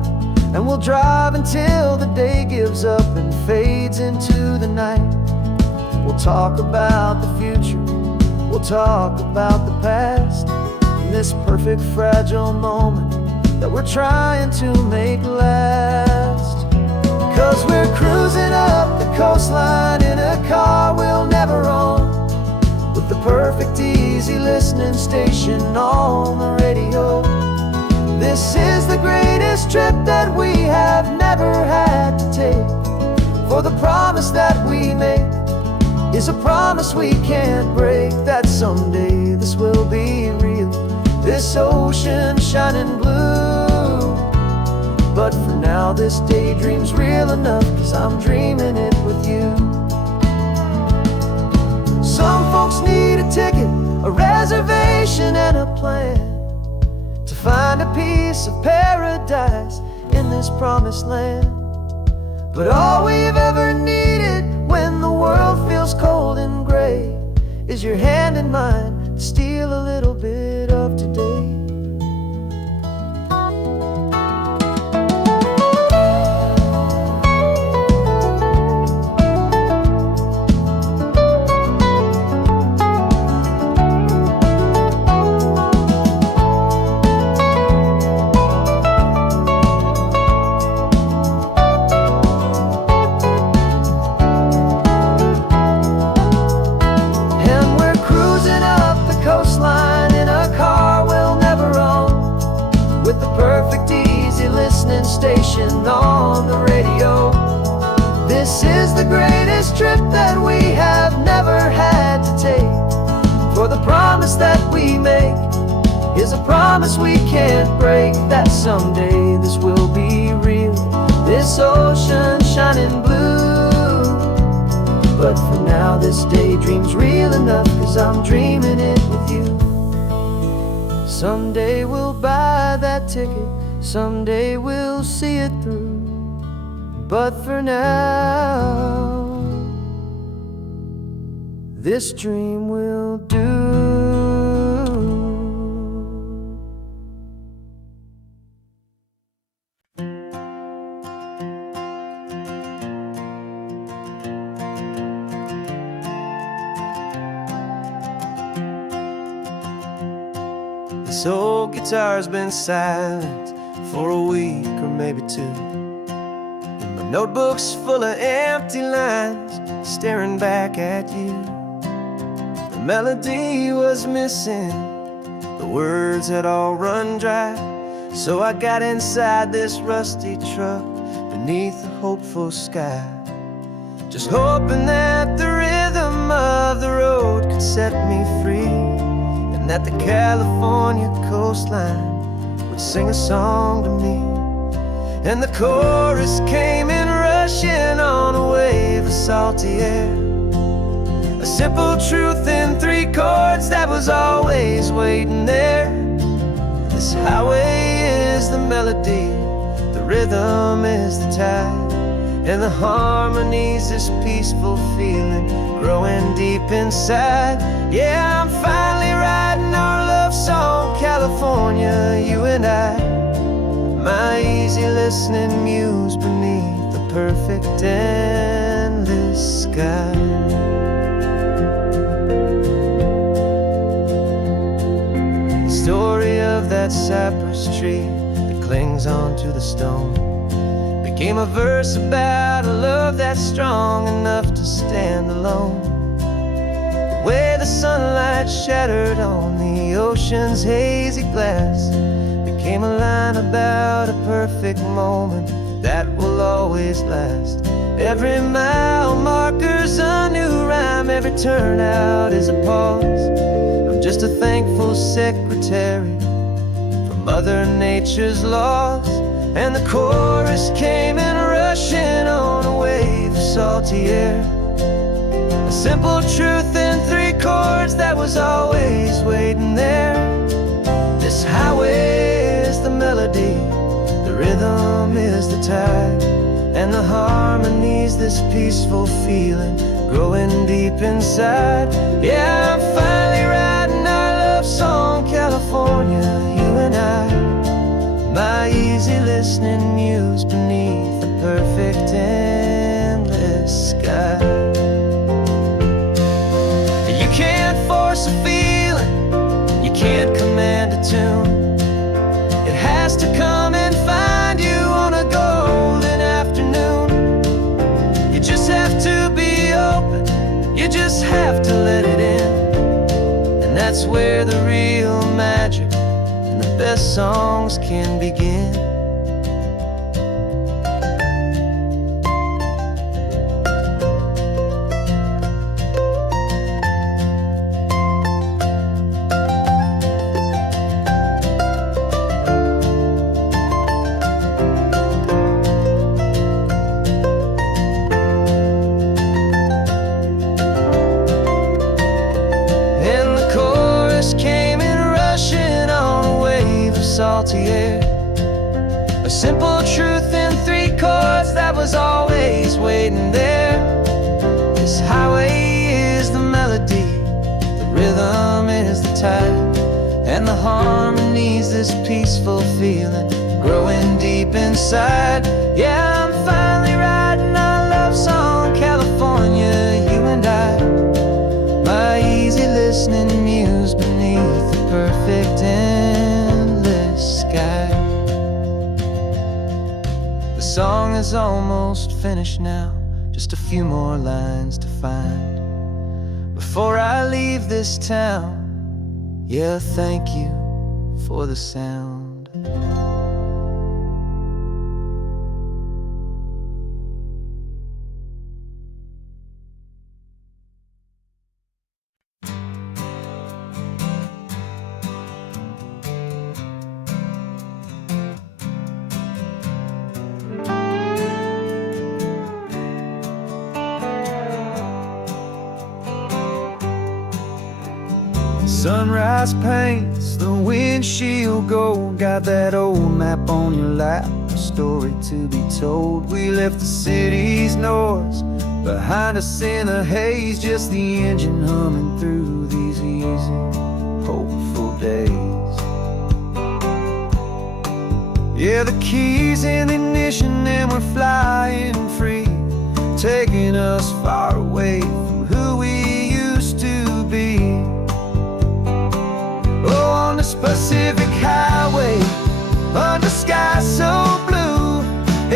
And we'll drive until the day gives up and fades into the night. We'll talk about the future, we'll talk about the past, in this perfect fragile moment that we're trying to make last. 'Cause we're cruising up the coastline in a car we'll never own, with the perfect easy listening station on the radio. This is the greatest trip that we have never had to take, for the promise that we make is a promise we can't break, that someday this will be real, this ocean shining blue. But for now this daydream's real enough, 'cause I'm dreaming it with you. Some folks need a ticket, a reservation and a plan, to find a piece of paradise in this promised land. But all we've ever needed when the world feels cold and gray is your hand in mine to steal a little bit of today. Station on the radio. This is the greatest trip that we have never had to take, for the promise that we make is a promise we can't break, that someday this will be real, this ocean shining blue. But for now this daydream's real enough, 'cause I'm dreaming it with you. Someday we'll buy that ticket, someday we'll see it through, but for now this dream will do. This old guitar's been silent for a week or maybe 2, and my notebook's full of empty lines staring back at you. The melody was missing, the words had all run dry, so I got inside this rusty truck beneath a hopeful sky, just hoping that the rhythm of the set me free, and that the California coastline would sing a song to me. And the chorus came in rushing on a wave of salty air, a simple truth in 3 chords that was always waiting there. This highway is the melody, the rhythm is the tide, and the harmony's this peaceful feeling growing deep inside. Yeah, I'm finally writing our love song, California, you and I, my easy listening muse beneath the perfect endless sky. The story of that cypress tree that clings onto the stone became a verse about a love that's strong enough to stand alone. The way the sunlight shattered on the ocean's hazy glass became a line about a perfect moment that will always last. Every mile marker's a new rhyme, every turnout is a pause. I'm just a thankful secretary for Mother Nature's laws. And the chorus came in rushing on a wave of salty air, a simple truth in 3 chords that was always waiting there. This highway is the melody, the rhythm is the tide, and the harmony's this peaceful feeling growing deep inside. Yeah, I'm finally writing our love song, California, you and I, my easy listening muse beneath the perfect endless sky. You can't force a feeling, you can't command a tune. It has to come and find you on a golden afternoon. You just have to be open, you just have to let it in. And that's where the real magic and the best songs can begin. Salty air, a simple truth in 3 chords that was always waiting there. This highway is the melody, the rhythm is the tide, and the harmony's this peaceful feeling growing deep inside. Yeah, I'm finally writing our love song, California, you and I, my easy listening muse beneath the perfect endless sky. The song is almost finished now, just a few more lines to find before I leave this town. Yeah, thank you for the sound. Sunrise paints the windshield gold. Got that old map on your lap, a story to be told. We left the city's noise behind us in the haze, just the engine humming through these easy, hopeful days. Yeah, the keys in the ignition and we're flying free, taking us far away from who we used to be. Oh, on this Pacific highway, under sky so blue,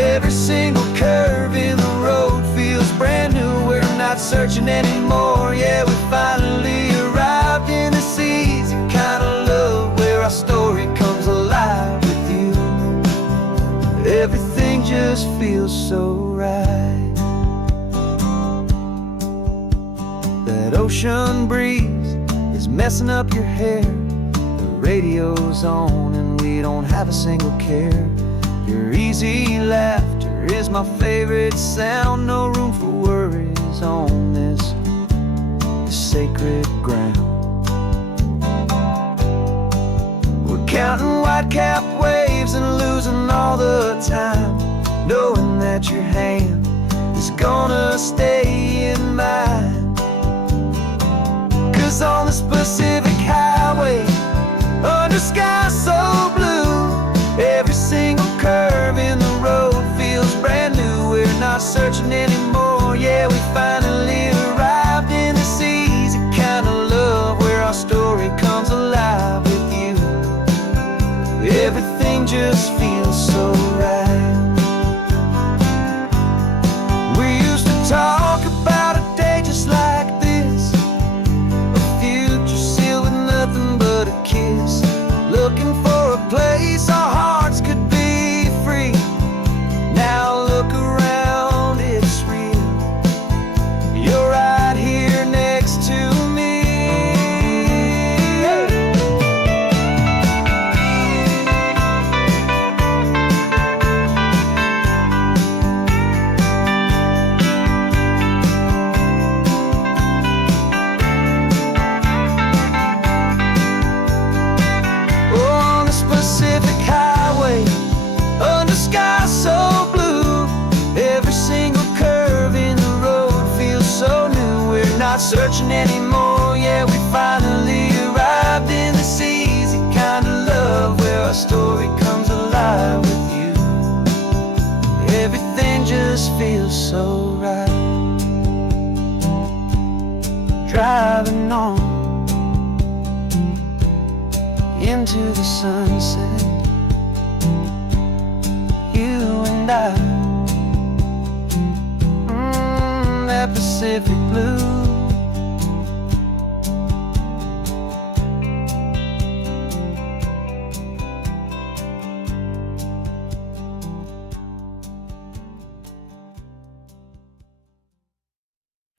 every single curve in the road feels brand new. We're not searching anymore, yeah, we finally arrived in this easy kind of love where our story comes alive with you. Everything just feels so right. That ocean breeze is messing up your hair. The radio's on and we don't have a single care. Your easy laughter is my favorite sound. No room for worries on this sacred ground. We're counting white-capped waves and losing all the time, knowing that your hand is gonna stay in mine. 'Cause on this Pacific highway, under sky so blue, every single curve in the road feels brand new. We're not searching anymore, yeah, we finally arrived in this easy kind of love where our story comes alive with you. Everything just feels so right. We used to talk about a day just like this, a future sealed with nothing but a kiss, looking for a place our hearts could be free. Now look around, it's real. You're right here next to me. On this Pacific highway, under sky so blue, every single curve in the road feels so new. We're not searching anymore, yeah, we finally arrived in this easy kind of love where our story comes alive with you. Everything just feels so right. Driving on into the sunset, you and I, that Pacific blue.